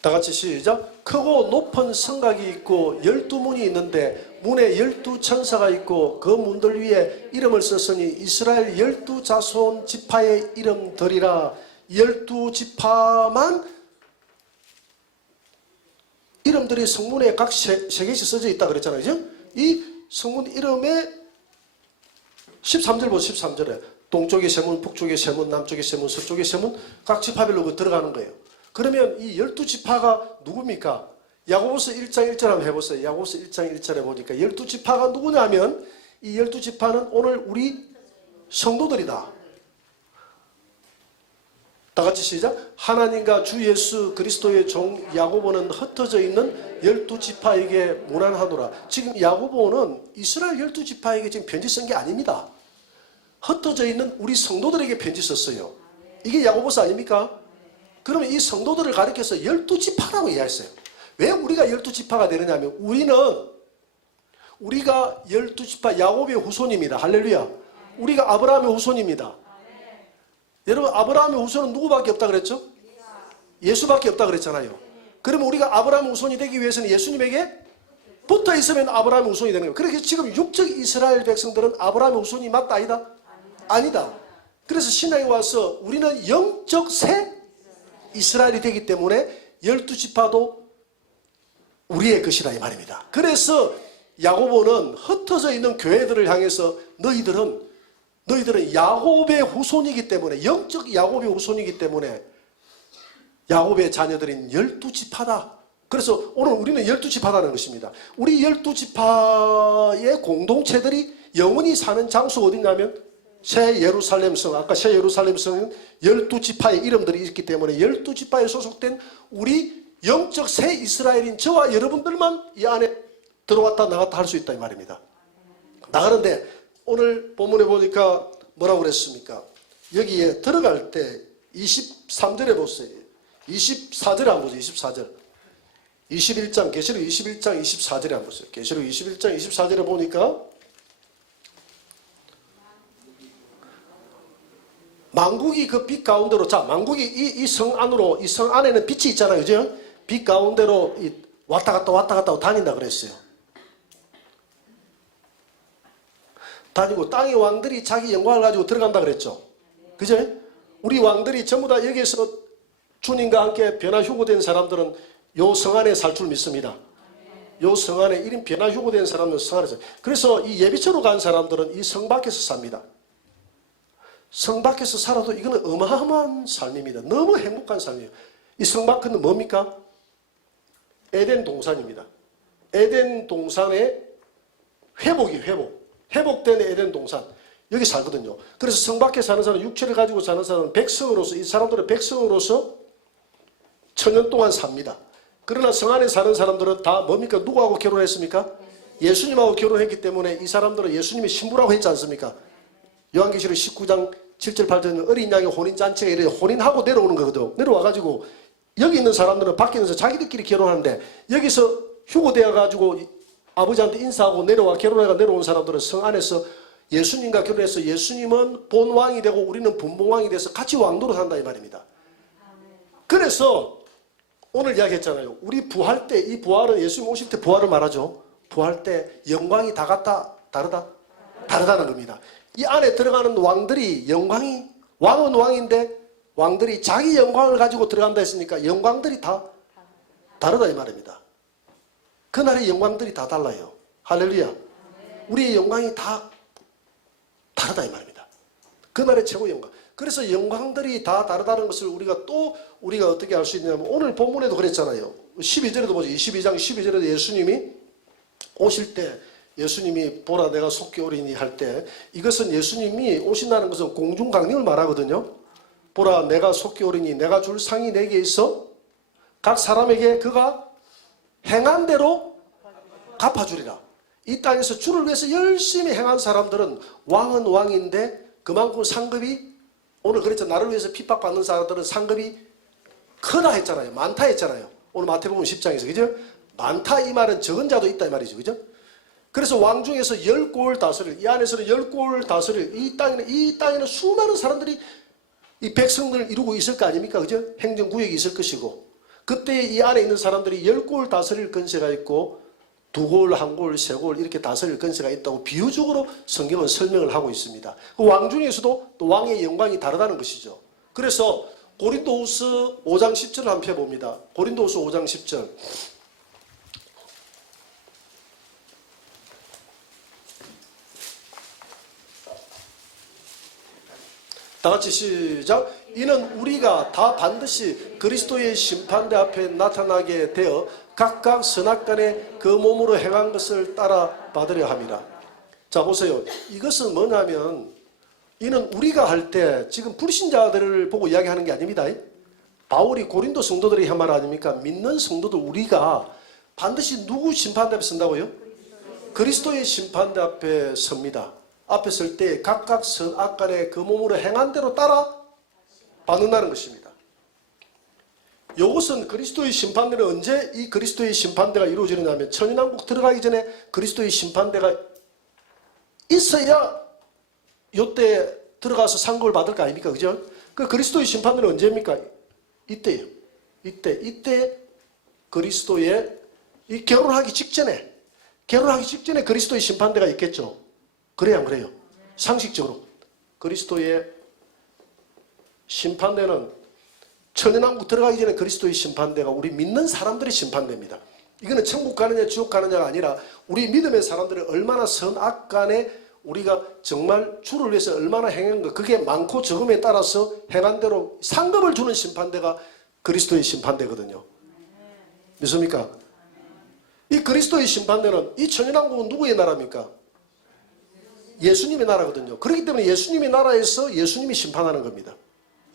다 같이 시작. 크고 높은 성곽이 있고 12문이 있는데 문에 12천사가 있고 그 문들 위에 이름을 썼으니 이스라엘 12자손 지파의 이름들이라. 12지파만 이름들이 성문에 각 세 개씩 써져 있다 그랬잖아요. 그죠? 이 성문 이름에 13절 보세요. 13절에 동쪽의 세문, 북쪽의 세문, 남쪽의 세문, 서쪽의 세문 각 지파별로 들어가는 거예요. 그러면 이 12지파가 누굽니까? 야고보서 1장 1절 한번 해보세요. 야고보서 1장 1절에 보니까 12지파가 누구냐면 이 12지파는 오늘 우리 성도들이다. 다 같이 시작. 하나님과 주 예수 그리스도의 종 야고보는 흩어져 있는 12지파에게 문안하노라. 지금 야고보는 이스라엘 12지파에게 지금 편지 쓴 게 아닙니다. 흩어져 있는 우리 성도들에게 편지 썼어요. 이게 야고보서 아닙니까? 그러면 이 성도들을 가리켜서 12지파라고 이해했어요. 왜 우리가 12지파가 되느냐 하면 우리가 12지파 야곱의 후손입니다. 할렐루야. 우리가 아브라함의 후손입니다. 여러분 아브라함의 후손은 누구밖에 없다 그랬죠? 예수밖에 없다 그랬잖아요. 그러면 우리가 아브라함의 후손이 되기 위해서는 예수님에게 붙어 있으면 아브라함의 후손이 되는 거예요. 그래서 지금 육적 이스라엘 백성들은 아브라함의 후손이 맞다 아니다? 아니다. 그래서 신앙에 와서 우리는 영적 새 이스라엘이 되기 때문에 12지파도 우리의 것이라 이 말입니다. 그래서 야고보는 흩어져 있는 교회들을 향해서 너희들은 야곱의 후손이기 때문에 영적 야곱의 후손이기 때문에 야곱의 자녀들인 12지파다. 그래서 오늘 우리는 12지파라는 것입니다. 우리 12지파의 공동체들이 영원히 사는 장소가 어디냐면 새 예루살렘 성, 아까 새 예루살렘 성은 12지파의 이름들이 있기 때문에 12지파에 소속된 우리 영적 새 이스라엘인 저와 여러분들만 이 안에 들어왔다 나갔다 할 수 있다 이 말입니다. 나가는데 오늘 본문에 보니까 뭐라고 그랬습니까? 여기에 들어갈 때 23절에 보세요. 24절에 한번 보세요. 24절. 21장, 계시록 21장 24절에 한번 보세요. 계시록 21장 24절에 보니까 만국이 그 빛 가운데로, 자, 만국이 이 성 안으로, 이 성 안에는 빛이 있잖아요. 그죠? 빛 가운데로 왔다 갔다 다닌다 그랬어요. 다니고 땅의 왕들이 자기 영광을 가지고 들어간다 그랬죠. 그죠? 우리 왕들이 전부 다 여기에서 주님과 함께 변화휴고된 사람들은 요 성 안에 살 줄 믿습니다. 요 성 안에 이런 변화휴고된 사람들은 성 안에서. 그래서 이 예비처로 간 사람들은 이 성 밖에서 삽니다. 성 밖에서 살아도 이거는 어마어마한 삶입니다. 너무 행복한 삶이에요. 이 성 밖은 뭡니까? 에덴 동산입니다. 에덴 동산의 회복된 에덴 동산. 여기 살거든요. 그래서 성 밖에 사는 사람, 육체를 가지고 사는 사람은 백성으로서, 이 사람들은 백성으로서 천년 동안 삽니다. 그러나 성 안에 사는 사람들은 다 뭡니까? 누구하고 결혼했습니까? 예수님하고 결혼했기 때문에 이 사람들은 예수님의 신부라고 했지 않습니까? 요한계시록 19장 7절 8절은 어린 양의 혼인잔치가 이래 혼인하고 내려오는 거거든. 내려와가지고 여기 있는 사람들은 밖에 있는 자기들끼리 결혼하는데 여기서 휴고되어가지고 아버지한테 인사하고 내려와 결혼해가 내려온 사람들은 성 안에서 예수님과 결혼해서 예수님은 본왕이 되고 우리는 분봉왕이 돼서 같이 왕도로 산다 이 말입니다. 그래서 오늘 이야기했잖아요. 우리 부활 때, 이 부활은 예수님 오실 때 부활을 말하죠. 부활 때 영광이 다 같다 다르다? 다르다는 겁니다. 이 안에 들어가는 왕들이 영광이, 왕은 왕인데 왕들이 자기 영광을 가지고 들어간다 했으니까 영광들이 다 다르다 이 말입니다. 그날의 영광들이 다 달라요. 할렐루야. 우리의 영광이 다 다르다 이 말입니다. 그날의 최고 영광. 그래서 영광들이 다 다르다는 것을 우리가 어떻게 알 수 있냐면 오늘 본문에도 그랬잖아요. 12절에도 보죠. 22장 12절에도 예수님이 오실 때 예수님이 보라 내가 속히 오리니 할 때 이것은 예수님이 오신다는 것은 공중강림을 말하거든요. 보라 내가 속히 오리니 내가 줄 상이 내게 있어 각 사람에게 그가 행한 대로 갚아주리라. 이 땅에서 주를 위해서 열심히 행한 사람들은 왕은 왕인데 그만큼 상급이, 오늘 그랬죠. 나를 위해서 핍박받는 사람들은 상급이 크다 했잖아요. 많다 했잖아요. 오늘 마태복음 10장에서. 그죠? 많다 이 말은 적은 자도 있다 이 말이죠. 그죠? 그래서 왕 중에서 10골 다스릴, 이 안에서는 10골 다스릴, 이 땅에는 수많은 사람들이 이 백성들을 이루고 있을 거 아닙니까? 그죠? 행정구역이 있을 것이고, 그때 이 안에 있는 사람들이 10골 다스릴 권세가 있고, 2골, 1골, 3골 이렇게 다스릴 권세가 있다고 비유적으로 성경은 설명을 하고 있습니다. 그 왕 중에서도 또 왕의 영광이 다르다는 것이죠. 그래서 고린도후서 5장 10절을 한번 펴봅니다. 고린도후서 5장 10절. 다 같이 시작. 이는 우리가 다 반드시 그리스도의 심판대 앞에 나타나게 되어 각각 선악간에 그 몸으로 행한 것을 따라 받으려 함이라. 자 보세요. 이것은 뭐냐면, 이는 우리가 할 때 지금 불신자들을 보고 이야기하는 게 아닙니다. 바울이 고린도 성도들이 한 말 아닙니까? 믿는 성도들 우리가 반드시 누구 심판대 앞에 선다고요? 그리스도의 심판대 앞에 섭니다. 앞에 설 때 각각 선악간에 그 몸으로 행한 대로 따라 받는다는 것입니다. 이것은 그리스도의 심판대는 언제 이 그리스도의 심판대가 이루어지느냐면, 천연왕국 들어가기 전에 그리스도의 심판대가 있어야 이때 들어가서 상급을 받을 거 아닙니까? 그죠? 그 그리스도의 심판대는 언제입니까? 이때예요. 이때 그리스도의 이 결혼하기 직전에 그리스도의 심판대가 있겠죠. 그래야 안 그래요? 상식적으로 그리스도의 심판대는 천연왕국 들어가기 전에 그리스도의 심판대가 우리 믿는 사람들의 심판대입니다. 이거는 천국 가느냐 지옥 가느냐가 아니라 우리 믿음의 사람들이 얼마나 선악간에 우리가 정말 주를 위해서 얼마나 행한가, 그게 많고 적음에 따라서 행한 대로 상급을 주는 심판대가 그리스도의 심판대거든요. 믿습니까? 이 그리스도의 심판대는, 이 천연왕국은 누구의 나라입니까? 예수님의 나라거든요. 그렇기 때문에 예수님의 나라에서 예수님이 심판하는 겁니다.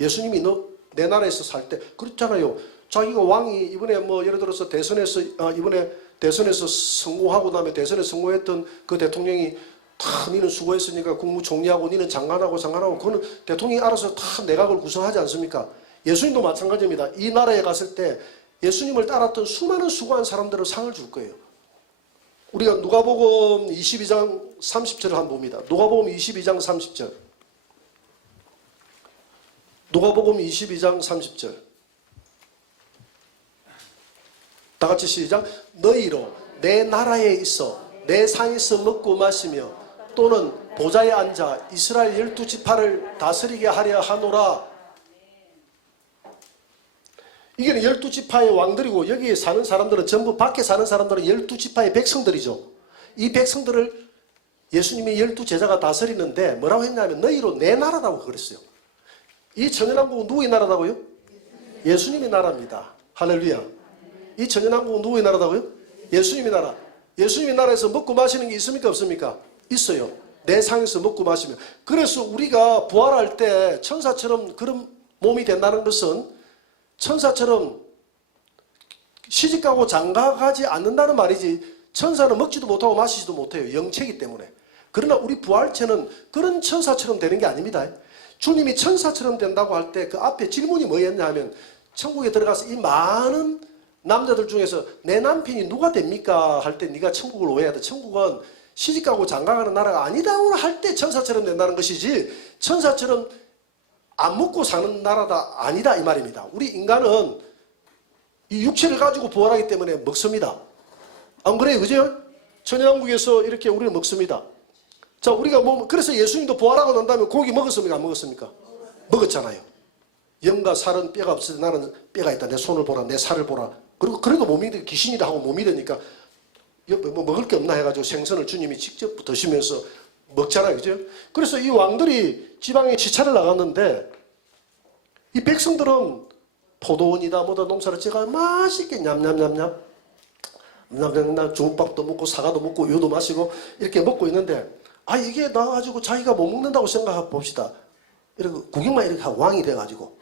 예수님이 너 내 나라에서 살 때 그렇잖아요. 자기가 왕이 이번에 뭐 예를 들어서 이번에 대선에서 성공하고 다음에 대선에 성공했던 그 대통령이 다 니는 수고했으니까 국무총리하고 니는 장관하고 그거는 대통령이 알아서 다 내각을 구성하지 않습니까? 예수님도 마찬가지입니다. 이 나라에 갔을 때 예수님을 따랐던 수많은 수고한 사람들을 상을 줄 거예요. 우리가 누가복음 22장 30절을 한번 봅니다. 누가복음 22장 30절. 누가복음 22장 30절. 다 같이 시작. 너희로 내 나라에 있어 내 상에서 먹고 마시며 또는 보좌에 앉아 이스라엘 12지파를 다스리게 하려 하노라. 이게 12지파의 왕들이고, 여기에 사는 사람들은 전부, 밖에 사는 사람들은 12지파의 백성들이죠. 이 백성들을 예수님의 12제자가 다스리는데 뭐라고 했냐면 너희로 내 나라라고 그랬어요. 이 천연왕국은 누구의 나라라고요? 예수님의 나라입니다. 할렐루야. 이 천연왕국은 누구의 나라라고요? 예수님의 나라. 예수님의 나라에서 먹고 마시는 게 있습니까? 없습니까? 있어요. 내 상에서 먹고 마시면. 그래서 우리가 부활할 때 천사처럼 그런 몸이 된다는 것은, 천사처럼 시집가고 장가가지 않는다는 말이지, 천사는 먹지도 못하고 마시지도 못해요. 영체이기 때문에. 그러나 우리 부활체는 그런 천사처럼 되는 게 아닙니다. 주님이 천사처럼 된다고 할 때 그 앞에 질문이 뭐였냐 하면, 천국에 들어가서 이 많은 남자들 중에서 내 남편이 누가 됩니까? 할 때 네가 천국을 오해해야 돼. 천국은 시집가고 장가가는 나라가 아니다 할 때 천사처럼 된다는 것이지, 천사처럼 안 먹고 사는 나라다 아니다 이 말입니다. 우리 인간은 이 육체를 가지고 부활하기 때문에 먹습니다. 안 그래요? 그죠? 천연왕국에서 이렇게 우리는 먹습니다. 자, 우리가 그래서 예수님도 부활하고 난 다음에 고기 먹었습니까? 안 먹었습니까? 먹었잖아요. 영과 살은 뼈가 없을 때 나는 뼈가 있다. 내 손을 보라, 내 살을 보라. 그리고 그래도 못 믿으니까, 귀신이다 하고 못 믿으니까 뭐 먹을 게 없나 해가지고 생선을 주님이 직접 드시면서 먹잖아요. 그죠? 그래서 이 왕들이 지방에 지차를 나갔는데, 이 백성들은 포도원이다 뭐다 농사를 지어가 맛있게 냠냠냠냠 주먹밥도 먹고 사과도 먹고 우유도 마시고 이렇게 먹고 있는데, 이게 나가지고 자기가 못 먹는다고 생각해 봅시다. 이렇게 구경만 이렇게 하고 왕이 돼가지고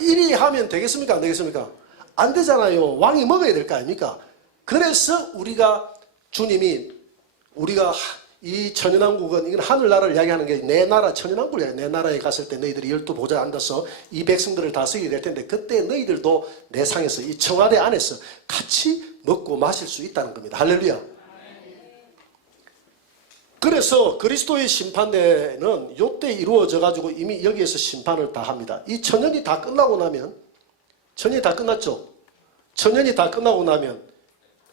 이리 하면 되겠습니까? 안 되겠습니까? 안 되잖아요. 왕이 먹어야 될 거 아닙니까? 그래서 주님이 우리가 이 천연왕국은 이건 하늘나라를 이야기하는 게 내 나라 천연왕국이야. 내 나라에 갔을 때 너희들이 12보좌에 앉아서 이 백성들을 다스리게 될 텐데 그때 너희들도 내 상에서 이 청와대 안에서 같이 먹고 마실 수 있다는 겁니다. 할렐루야. 그래서 그리스도의 심판대는 이때 이루어져 가지고 이미 여기에서 심판을 다 합니다. 이 천년이 다 끝나고 나면, 천년이 다 끝났죠? 천년이 다 끝나고 나면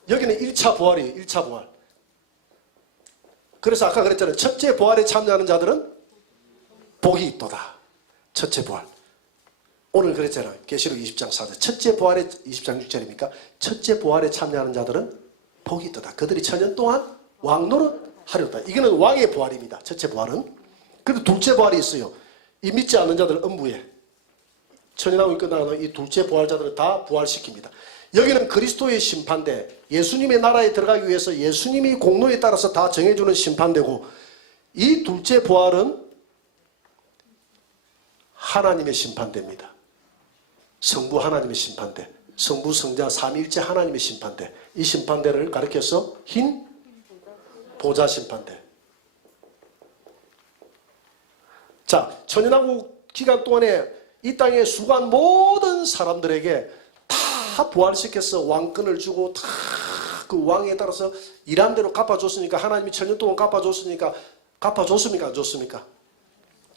여기는 1차 부활이에요. 1차 부활. 그래서 아까 그랬잖아요. 첫째 부활에 참여하는 자들은 복이 있도다. 첫째 부활. 오늘 그랬잖아요. 계시록 20장 4절. 첫째 부활에 20장 6절입니까? 첫째 부활에 참여하는 자들은 복이 있도다. 그들이 천년 동안 왕노릇 하려다. 이거는 왕의 부활입니다. 첫째 부활은. 그리고 둘째 부활이 있어요. 이 믿지 않는 자들 음부에. 천연왕국이 끝나면 이 둘째 부활자들을 다 부활시킵니다. 여기는 그리스도의 심판대, 예수님의 나라에 들어가기 위해서 예수님이 공로에 따라서 다 정해주는 심판대고, 이 둘째 부활은 하나님의 심판대입니다. 성부 하나님의 심판대, 성부 성자 삼위일체 하나님의 심판대. 이 심판대를 가리켜서 흰 보좌 심판대. 자, 천연왕국 기간 동안에 이 땅에 수고한 모든 사람들에게 다 부활시켜서 왕권을 주고 다 그 왕에 따라서 일한 대로 갚아줬으니까, 하나님이 천년 동안 갚아줬으니까, 갚아줬습니까? 안 줬습니까?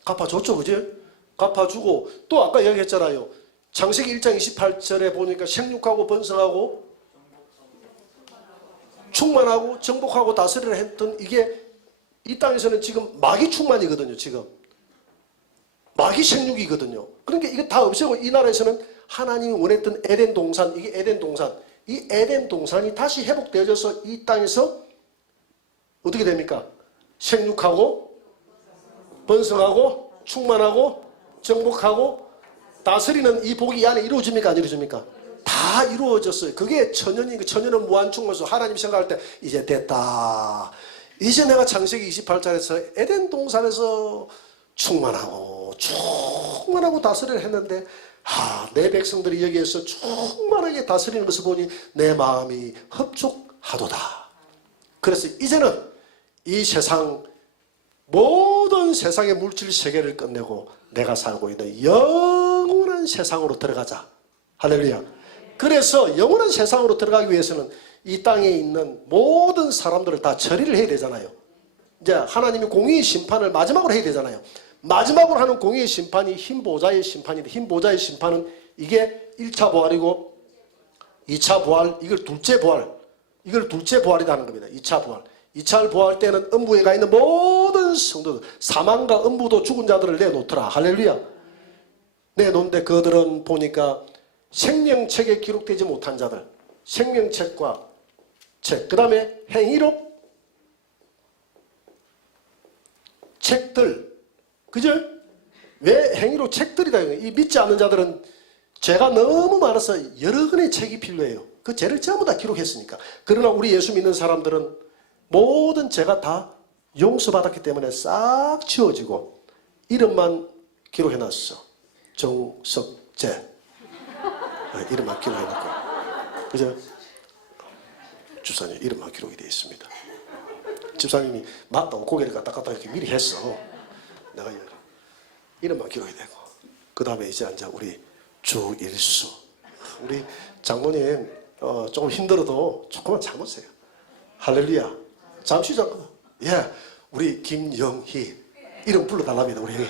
갚아줬죠, 그지? 갚아주고, 또 아까 얘기했잖아요. 창세기 1장 28절에 보니까 생육하고 번성하고 충만하고 정복하고 다스리라 했던 이게 이 땅에서는 지금 마귀 충만이거든요. 지금 마귀 생육이거든요. 그러니까 이거 다 없애고 이 나라에서는 하나님이 원했던 에덴 동산, 이게 에덴 동산, 이 에덴 동산이 다시 회복되어져서 이 땅에서 어떻게 됩니까? 생육하고 번성하고 충만하고 정복하고 다스리는 이 복이 이 안에 이루어집니까? 안 이루어집니까? 다 이루어졌어요. 그게 천년이니까, 천년은 무한충만서 하나님 생각할 때 이제 됐다. 이제 내가 창세기 28장에서 에덴 동산에서 충만하고 다스리를 했는데, 내 백성들이 여기에서 충만하게 다스리는 것을 보니 내 마음이 흡족하도다. 그래서 이제는 이 세상, 모든 세상의 물질 세계를 끝내고 내가 살고 있는 영원한 세상으로 들어가자. 할렐루야. 그래서 영원한 세상으로 들어가기 위해서는 이 땅에 있는 모든 사람들을 다 처리를 해야 되잖아요. 이제 하나님이 공의의 심판을 마지막으로 해야 되잖아요. 마지막으로 하는 공의의 심판이 흰 보좌의 심판인데, 흰 보좌의 심판은 이게 1차 부활이고 2차 부활, 이걸 둘째 부활이라는 겁니다. 2차 부활. 2차 부활 때는 음부에 가 있는 모든 성도들, 사망과 음부도 죽은 자들을 내놓더라. 할렐루야. 내놓는데 그들은 보니까 생명책에 기록되지 못한 자들, 생명책과 책, 그 다음에 행위록 책들, 그죠? 왜 행위록 책들이다? 이 믿지 않는 자들은 죄가 너무 많아서 여러 권의 책이 필요해요. 그 죄를 전부 다 기록했으니까. 그러나 우리 예수 믿는 사람들은 모든 죄가 다 용서받았기 때문에 싹 지워지고 이름만 기록해놨어. 정석재. 이름만 기록해놓고. 그죠? 집사님 이름만 기록이 되어 있습니다. 집사님이 맞다고 고개를 갖다 이렇게 미리 했어. 내가 이름만 기록이 되고, 그 다음에 이제 앉아 우리 주일수, 우리 장모님 조금 힘들어도 조금만 참으세요. 할렐루야. 잠시 잠깐만. 예, 우리 김영희 이름 불러달랍니다. 우리 형이.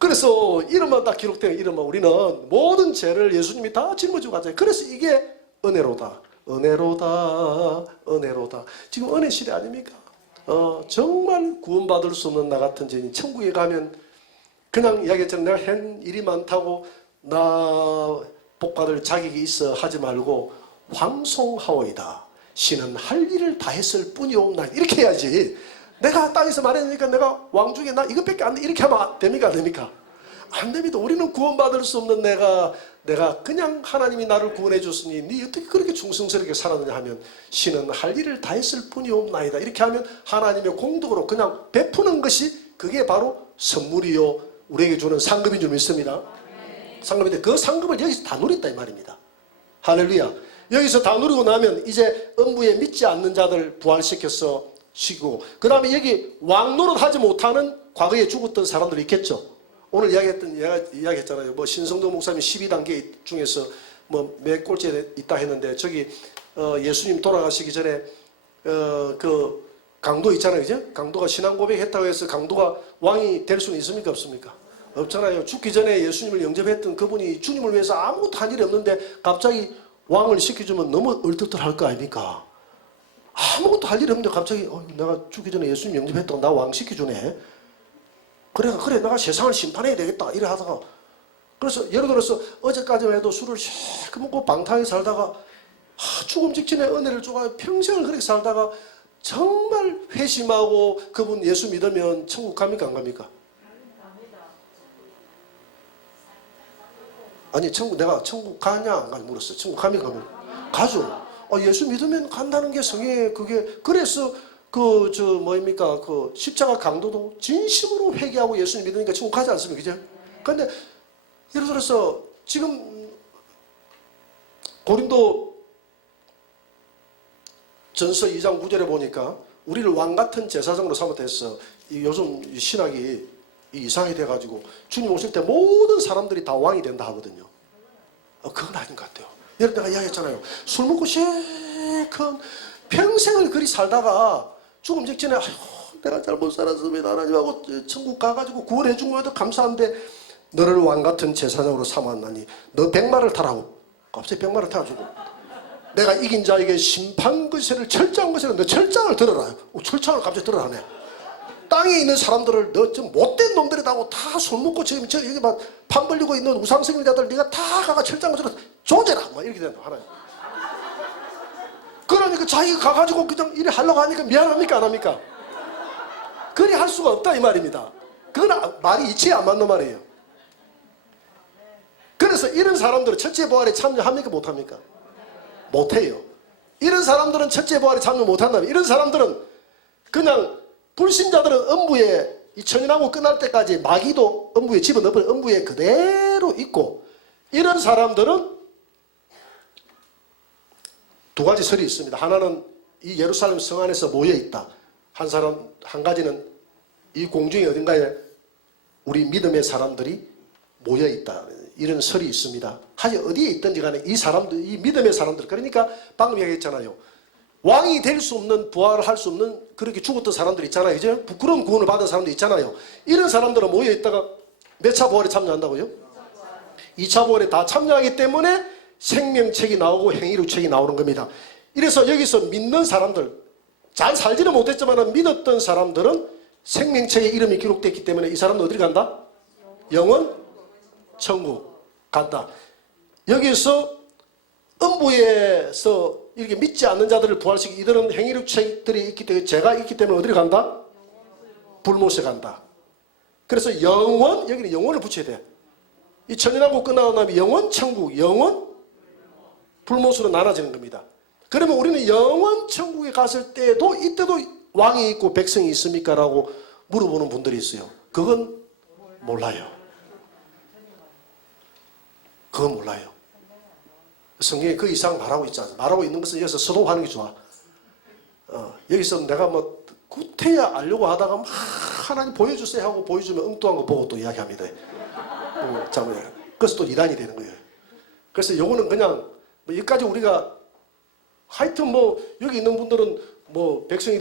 그래서 이름만 딱 기록된 이름만, 우리는 모든 죄를 예수님이 다 짊어지고 가잖아요. 그래서 이게 은혜로다. 지금 은혜 시대 아닙니까? 정말 구원받을 수 없는 나 같은 죄인, 천국에 가면 그냥 이야기했잖아요. 내가 한 일이 많다고 나 복받을 자격이 있어 하지 말고 황송하오이다. 신은 할 일을 다 했을 뿐이옵나. 이렇게 해야지. 내가 땅에서 말했으니까 내가 왕중에 나 이것밖에 안 돼. 이렇게 하면 됩니까? 안 됩니까? 안 됩니다. 우리는 구원받을 수 없는 내가 그냥 하나님이 나를 구원해 줬으니 네 어떻게 그렇게 충성스럽게 살았느냐 하면, 신은 할 일을 다 했을 뿐이옵나이다. 이렇게 하면 하나님의 공덕으로 그냥 베푸는 것이, 그게 바로 선물이요 우리에게 주는 상급인 줄 믿습니다. 상급인데 그 상급을 여기서 다 누렸다 이 말입니다. 할렐루야. 여기서 다 누리고 나면 이제 음부에 믿지 않는 자들 부활시켜서 시키고, 그 다음에 여기 왕노릇 하지 못하는 과거에 죽었던 사람들이 있겠죠. 오늘 이야기했잖아요. 뭐 신성도 목사님 12단계 중에서 뭐 몇 꼴찌에 있다 했는데, 저기 예수님 돌아가시기 전에 그 강도 있잖아요. 그죠? 강도가 신앙 고백했다고 해서 강도가 왕이 될 수는 있습니까? 없습니까? 없잖아요. 죽기 전에 예수님을 영접했던 그분이 주님을 위해서 아무것도 한 일이 없는데 갑자기 왕을 시켜주면 너무 얼떨떨할 거 아닙니까? 아무것도 할 일이 없는데 갑자기 내가 죽기 전에 예수님 영접했다고 나 왕 시켜주네. 그래 내가 세상을 심판해야 되겠다 이래 하다가, 그래서 예를 들어서 어제까지만 해도 술을 실컷 먹고 방탕하게 살다가 죽음 직전에 은혜를 줘가 평생을 그렇게 살다가 정말 회심하고 그분 예수 믿으면 천국 갑니까 안 갑니까? 아니 내가 천국 가냐 안 가냐 물었어. 천국 갑니까? 가죠. 예수 믿으면 간다는 게 성경에 그게, 그래서 그 십자가 강도도 진심으로 회개하고 예수님 믿으니까 천국 가지 않습니까? 그죠? 그런데 예를 들어서 지금 고린도 전서 2장 9절에 보니까 우리를 왕같은 제사장으로 삼았다 했어. 요즘 신학이 이상이 돼가지고 주님 오실 때 모든 사람들이 다 왕이 된다 하거든요. 그건 아닌 것 같아요. 예를 내가 이야기했잖아요. 술 먹고 실컷 평생을 그리 살다가 죽음 직전에 내가 잘못 살았습니다 하나님하고 천국 가가지고 구원해 준 것도 감사한데, 너를 왕같은 제사장으로 삼았나니 너 백마를 타라고. 갑자기 백마를 타가지고 내가 이긴 자에게 심판 것을 철저한 것을 너 철장을 들어라. 철장을 갑자기 들어라네. 땅에 있는 사람들을 너 좀 못된 놈들이라고 다 손 묶고 지금 여기 막 판 벌리고 있는 우상숭배자들 네가 다 가가 철장을 들어 조져라. 막 이렇게 된다 하나님. 그러니까 자기가 가가지고 그냥 이래 하려고 하니까 미안합니까 안 합니까? 그리 할 수가 없다 이 말입니다. 그건 말이 이치에 안 맞는 말이에요. 그래서 이런 사람들은 첫째 부활에 참여합니까 못합니까? 못해요. 이런 사람들은 첫째 부활에 참여 못한다면, 이런 사람들은 그냥 불신자들은 음부에 이 천연하고 끝날 때까지 마귀도 음부에 집어넣은 음부에 그대로 있고, 이런 사람들은 두 가지 설이 있습니다. 하나는 이 예루살렘 성 안에서 모여 있다. 한 가지는 이 공중에 어딘가에 우리 믿음의 사람들이 모여 있다. 이런 설이 있습니다. 하여 어디에 있든지 간에 이 사람들, 이 믿음의 사람들, 그러니까 방금 얘기했잖아요. 왕이 될 수 없는, 부활을 할 수 없는 그렇게 죽었던 사람들 있잖아요. 이제 부끄러운 구원을 받은 사람들 있잖아요. 이런 사람들은 모여 있다가 몇 차 부활에 참여한다고요? 2차 부활에 다 참여하기 때문에 생명책이 나오고 행위력책이 나오는 겁니다. 이래서 여기서 믿는 사람들, 잘 살지는 못했지만 믿었던 사람들은 생명책에 이름이 기록됐기 때문에 이 사람은 어디를 간다? 영원 천국 간다. 여기서 음부에서 이렇게 믿지 않는 자들을 부활시키고, 이들은 행위력책들이 있기 때문에, 죄가 있기 때문에 어디를 간다? 불못에 간다. 그래서 영원, 여기는 영원을 붙여야 돼. 이 천연왕국 끝나고 나면 영원 천국, 영원 불못으로 나눠지는 겁니다. 그러면 우리는 영원 천국에 갔을 때도 이때도 왕이 있고 백성이 있습니까? 라고 물어보는 분들이 있어요. 그건 몰라요. 그건 몰라요. 성경에 그 이상 말하고 있지 않습니다. 말하고 있는 것은 여기서 서도하는 게 좋아. 여기서 내가 뭐 구태야 알려고 하다가 막 하나님 보여주세요 하고 보여주면 엉뚱한 거 보고 또 이야기합니다. 그래서 또 이단이 되는 거예요. 그래서 요거는 그냥 뭐 여기까지 우리가 하여튼 뭐 여기 있는 분들은 뭐 백성이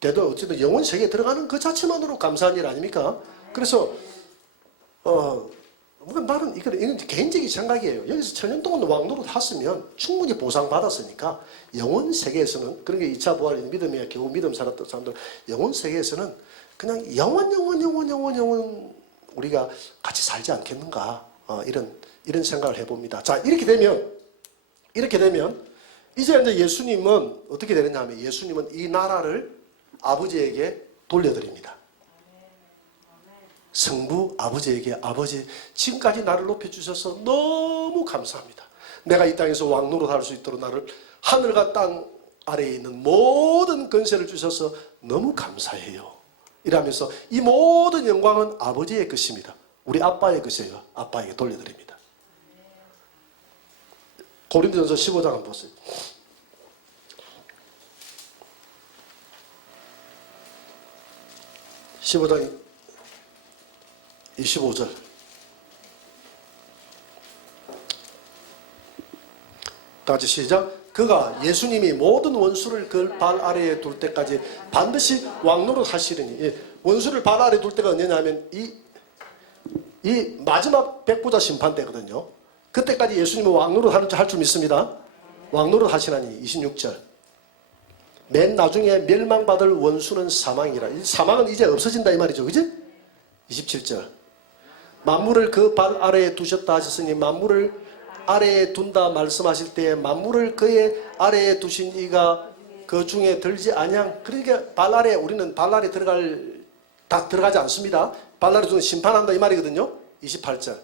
돼도 어쨌든 영원 세계에 들어가는 그 자체만으로 감사한 일 아닙니까? 그래서 나는 이건 개인적인 생각이에요. 여기서 천년 동안 왕노릇 했으면 충분히 보상받았으니까 영원 세계에서는, 그런 게 2차 부활인 믿음이야. 겨우 믿음 살았던 사람들, 영원 세계에서는 그냥 영원 우리가 같이 살지 않겠는가, 이런 생각을 해봅니다. 자, 이렇게 되면 이제 예수님은 어떻게 되느냐 하면, 예수님은 이 나라를 아버지에게 돌려드립니다. 성부 아버지에게, 아버지 지금까지 나를 높여주셔서 너무 감사합니다. 내가 이 땅에서 왕노릇 할 수 있도록 나를 하늘과 땅 아래에 있는 모든 권세를 주셔서 너무 감사해요. 이러면서 이 모든 영광은 아버지의 것입니다. 우리 아빠의 것이에요. 아빠에게 돌려드립니다. 고린도전서 15장 한번 보세요. 15장 25절. 다같이 시작. 그가 예수님이 모든 원수를 그 발 아래에 둘 때까지 반드시 왕노릇 하시리니. 원수를 발 아래에 둘 때가 언제냐면 이 마지막 백보자 심판 때거든요. 그때까지 예수님은 왕노릇 할 줄 믿습니다. 왕노릇 하시나니. 26절. 맨 나중에 멸망받을 원수는 사망이라. 사망은 이제 없어진다 이 말이죠. 그지? 27절. 만물을 그 발 아래에 두셨다 하셨으니 만물을 아래에 둔다 말씀하실 때에 만물을 그의 아래에 두신 이가 그 중에 들지 아니한. 그러니까 발 아래, 우리는 발 아래 들어가지 않습니다. 발 아래 두는 심판한다 이 말이거든요. 28절.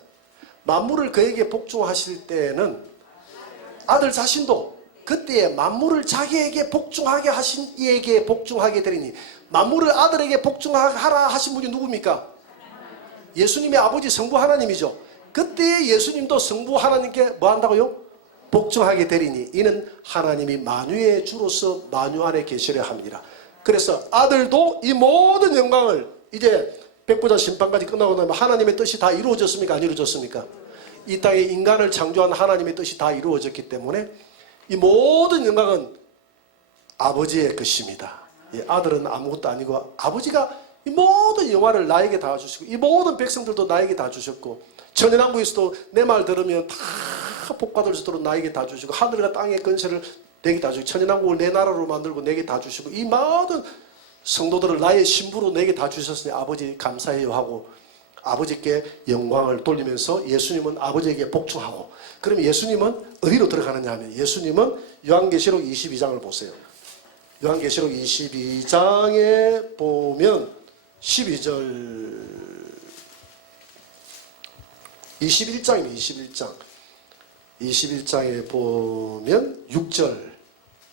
만물을 그에게 복종하실 때에는 아들 자신도 그때에 만물을 자기에게 복종하게 하신 이에게 복종하게 되리니. 만물을 아들에게 복종하라 하신 분이 누굽니까? 예수님의 아버지 성부 하나님이죠. 그때에 예수님도 성부 하나님께 뭐 한다고요? 복종하게 되리니 이는 하나님이 만유의 주로서 만유 안에 계시려 합니다. 그래서 아들도 이 모든 영광을 이제 백보자 심판까지 끝나고 나면 하나님의 뜻이 다 이루어졌습니까? 안 이루어졌습니까? 이 땅에 인간을 창조한 하나님의 뜻이 다 이루어졌기 때문에 이 모든 영광은 아버지의 것입니다. 아들은 아무것도 아니고 아버지가 이 모든 영화를 나에게 다 주시고 이 모든 백성들도 나에게 다 주셨고 천연왕국에서도 내 말 들으면 다 복받을 수 있도록 나에게 다 주시고 하늘과 땅의 건설을 내게 다 주시고 천연왕국을 내 나라로 만들고 내게 다 주시고 이 모든 성도들을 나의 신부로 내게 다 주셨으니 아버지 감사해요 하고 아버지께 영광을 돌리면서 예수님은 아버지에게 복종하고. 그럼 예수님은 어디로 들어가느냐 하면 예수님은 요한계시록 22장을 보세요. 요한계시록 22장에 보면 12절 21장입니다. 21장에 보면 6절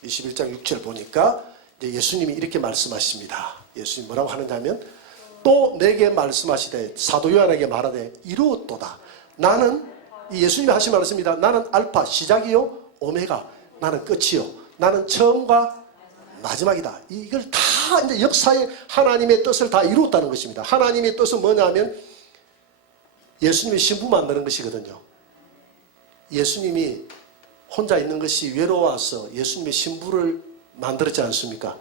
21장 6절 보니까 이제 예수님이 이렇게 말씀하십니다. 예수님 뭐라고 하느냐 하면 또 내게 말씀하시되 사도 요한에게 말하되 이루었도다. 나는 예수님이 하신 말씀입니다. 나는 알파 시작이요 오메가. 나는 끝이요. 나는 처음과 마지막이다. 이걸 다 이제 역사의 하나님의 뜻을 다 이루었다는 것입니다. 하나님의 뜻은 뭐냐면 예수님이 신부 만드는 것이거든요. 예수님이 혼자 있는 것이 외로워서 예수님의 신부를 만들었지 않습니까?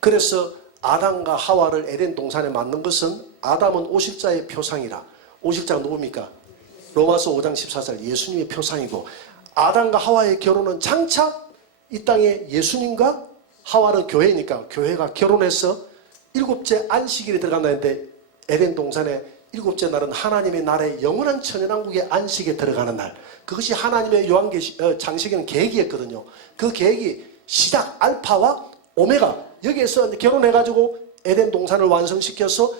그래서 아담과 하와를 에덴 동산에 만든 것은 아담은 오실자의 표상이라. 오실자가 누굽니까? 로마서 5장 14절 예수님의 표상이고 아담과 하와의 결혼은 장차 이 땅에 예수님과 하와는 교회니까 교회가 결혼해서 일곱째 안식일에 들어간다는데 에덴 동산에 일곱째 날은 하나님의 나라의 영원한 천연왕국의 안식에 들어가는 날. 그것이 하나님의 창세기는 계획이었거든요. 그 계획이 시작 알파와 오메가. 여기에서 결혼해가지고 에덴 동산을 완성시켜서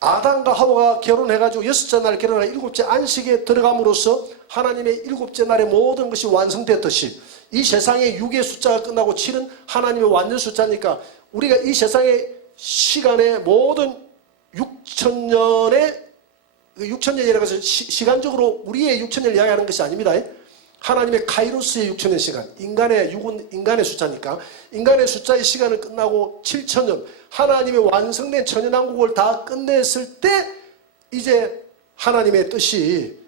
아담과 하와가 결혼해가지고 여섯째 날 결혼해 일곱째 안식에 들어감으로써 하나님의 일곱째 날의 모든 것이 완성되었듯이 이 세상의 6의 숫자가 끝나고 7은 하나님의 완전 숫자니까 우리가 이 세상의 시간의 모든 6천년이라고 해서 시간적으로 우리의 6천년을 이야기하는 것이 아닙니다. 하나님의 카이로스의 6천년 시간, 인간의 6은 인간의 숫자니까 인간의 숫자의 시간을 끝나고 7천년 하나님의 완성된 천연왕국을 다 끝냈을 때 이제 하나님의 뜻이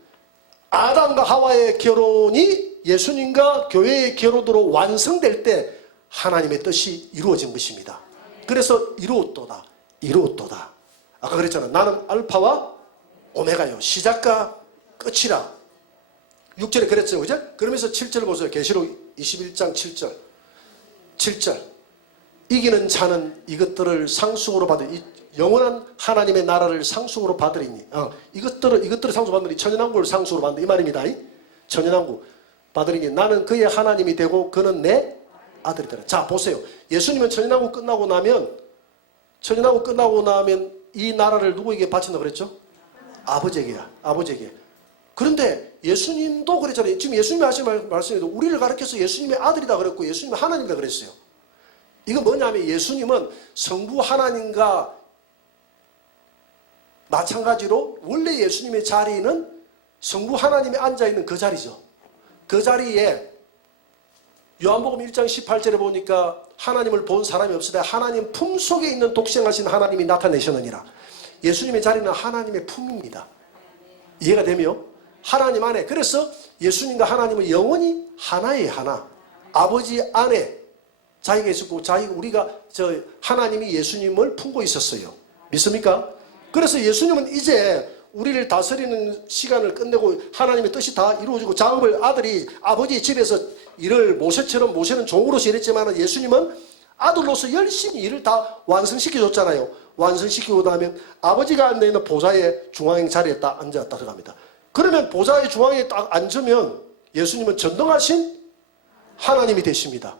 아담과 하와의 결혼이 예수님과 교회의 결혼으로 완성될 때 하나님의 뜻이 이루어진 것입니다. 그래서 이루었도다. 이루었도다. 아까 그랬잖아. 나는 알파와 오메가요. 시작과 끝이라. 6절에 그랬죠. 그죠? 그러면서 7절 보세요. 계시록 21장 7절. 7절. 이기는 자는 이것들을 상속으로 받으리. 이 영원한 하나님의 나라를 상속으로 받으리니. 이것들을 상속으로 받으리. 천연왕국을 상속으로 받는다. 이 말입니다. 천연왕국 받으리니 나는 그의 하나님이 되고 그는 내 아들이 되라. 자, 보세요. 예수님은 천연왕국 끝나고 나면 이 나라를 누구에게 바친다고 그랬죠? 아버지에게야. 아버지에게. 그런데 예수님도 그랬잖아요. 지금 예수님이 하신 말씀에도 우리를 가르쳐서 예수님의 아들이다 그랬고 예수님은 하나님이다 그랬어요. 이거 뭐냐면 예수님은 성부 하나님과 마찬가지로 원래 예수님의 자리는 성부 하나님이 앉아있는 그 자리죠. 그 자리에 요한복음 1장 18절에 보니까 하나님을 본 사람이 없으되 하나님 품 속에 있는 독생하신 하나님이 나타내셨느니라. 예수님의 자리는 하나님의 품입니다. 이해가 되며 하나님 안에, 그래서 예수님과 하나님은 영원히 하나예요. 하나. 아버지 안에 자기가 있었고 우리가 하나님이 예수님을 품고 있었어요. 믿습니까? 그래서 예수님은 이제 우리를 다스리는 시간을 끝내고 하나님의 뜻이 다 이루어지고 작업을 아들이 아버지 집에서 일을 모세는 종으로서 일했지만 예수님은 아들로서 열심히 일을 다 완성시켜 줬잖아요. 완성시키고 나면 아버지가 앉아있는 보좌의 중앙 자리에 딱 앉았다 들어갑니다. 그러면 보좌의 중앙에 딱 앉으면 예수님은 전능하신 하나님이 되십니다.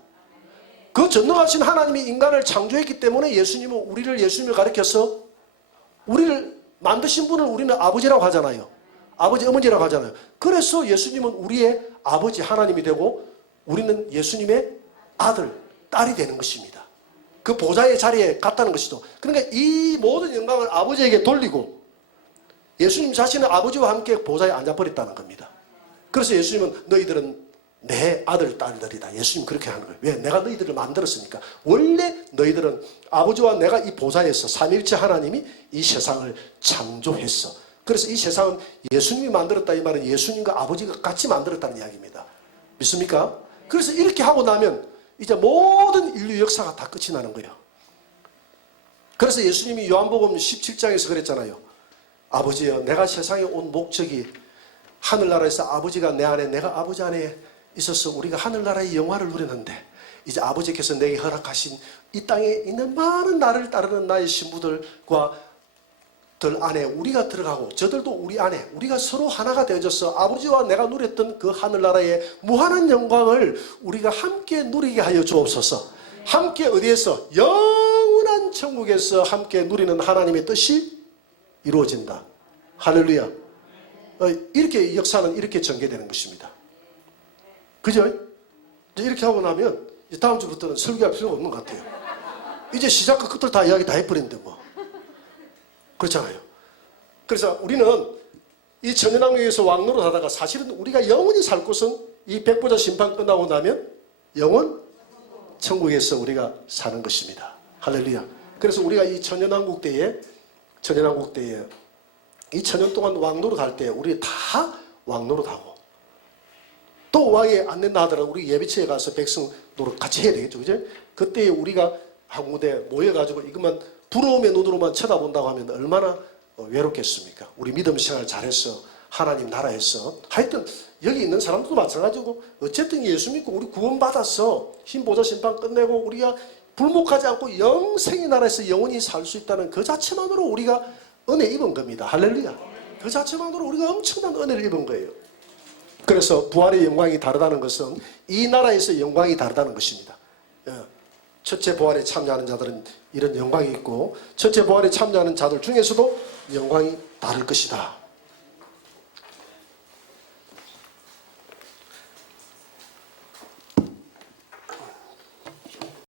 그 전능하신 하나님이 인간을 창조했기 때문에 예수님을 가리켜서 우리를 만드신 분을 우리는 아버지라고 하잖아요. 아버지, 어머니라고 하잖아요. 그래서 예수님은 우리의 아버지 하나님이 되고 우리는 예수님의 아들, 딸이 되는 것입니다. 그 보좌의 자리에 갔다는 것이죠. 그러니까 이 모든 영광을 아버지에게 돌리고 예수님 자신은 아버지와 함께 보좌에 앉아버렸다는 겁니다. 그래서 예수님은 너희들은 내 아들, 딸들이다. 예수님 그렇게 하는 거예요. 왜? 내가 너희들을 만들었으니까. 원래 너희들은 아버지와 내가 이 보좌에서 삼위일체 하나님이 이 세상을 창조했어. 그래서 이 세상은 예수님이 만들었다 이 말은 예수님과 아버지가 같이 만들었다는 이야기입니다. 믿습니까? 그래서 이렇게 하고 나면 이제 모든 인류 역사가 다 끝이 나는 거예요. 그래서 예수님이 요한복음 17장에서 그랬잖아요. 아버지여, 내가 세상에 온 목적이 하늘나라에서 아버지가 내 안에 내가 아버지 안에 있어서 우리가 하늘나라의 영화를 누렸는데 이제 아버지께서 내게 허락하신 이 땅에 있는 많은 나를 따르는 나의 신부들과 들 안에 우리가 들어가고 저들도 우리 안에 우리가 서로 하나가 되어져서 아버지와 내가 누렸던 그 하늘나라의 무한한 영광을 우리가 함께 누리게 하여 주옵소서. 함께 어디에서? 영원한 천국에서 함께 누리는 하나님의 뜻이 이루어진다. 할렐루야. 이렇게 역사는 이렇게 전개되는 것입니다. 그죠? 이렇게 하고 나면 이제 다음 주부터는 설교할 필요가 없는 것 같아요. 이제 시작과 끝을 다 이야기 다 해버렸는데 뭐. 그렇잖아요. 그래서 우리는 이 천연왕국에서 왕노릇 하다가 사실은 우리가 영원히 살 곳은 이 백보자 심판 끝나고 나면 영원 천국에서 우리가 사는 것입니다. 할렐루야. 그래서 우리가 이 천연왕국 때에 이 천년 동안 왕노릇 할 때 우리 다 왕노릇하고 또 왕이 안 된다 하더라도 우리 예비처에 가서 백성 노릇 같이 해야 되겠죠. 그죠? 그때 우리가 한 무대 모여가지고 이것만 부러움의 눈으로만 쳐다본다고 하면 얼마나 외롭겠습니까? 우리 믿음 생활 잘해서 하나님 나라에서 하여튼 여기 있는 사람들도 마찬가지고 어쨌든 예수 믿고 우리 구원받아서 흰 보좌 심판 끝내고 우리가 불목하지 않고 영생의 나라에서 영원히 살 수 있다는 그 자체만으로 우리가 은혜 입은 겁니다. 할렐루야. 그 자체만으로 우리가 엄청난 은혜를 입은 거예요. 그래서 부활의 영광이 다르다는 것은 이 나라에서 영광이 다르다는 것입니다. 첫째 부활에 참여하는 자들은 이런 영광이 있고 첫째 부활에 참여하는 자들 중에서도 영광이 다를 것이다.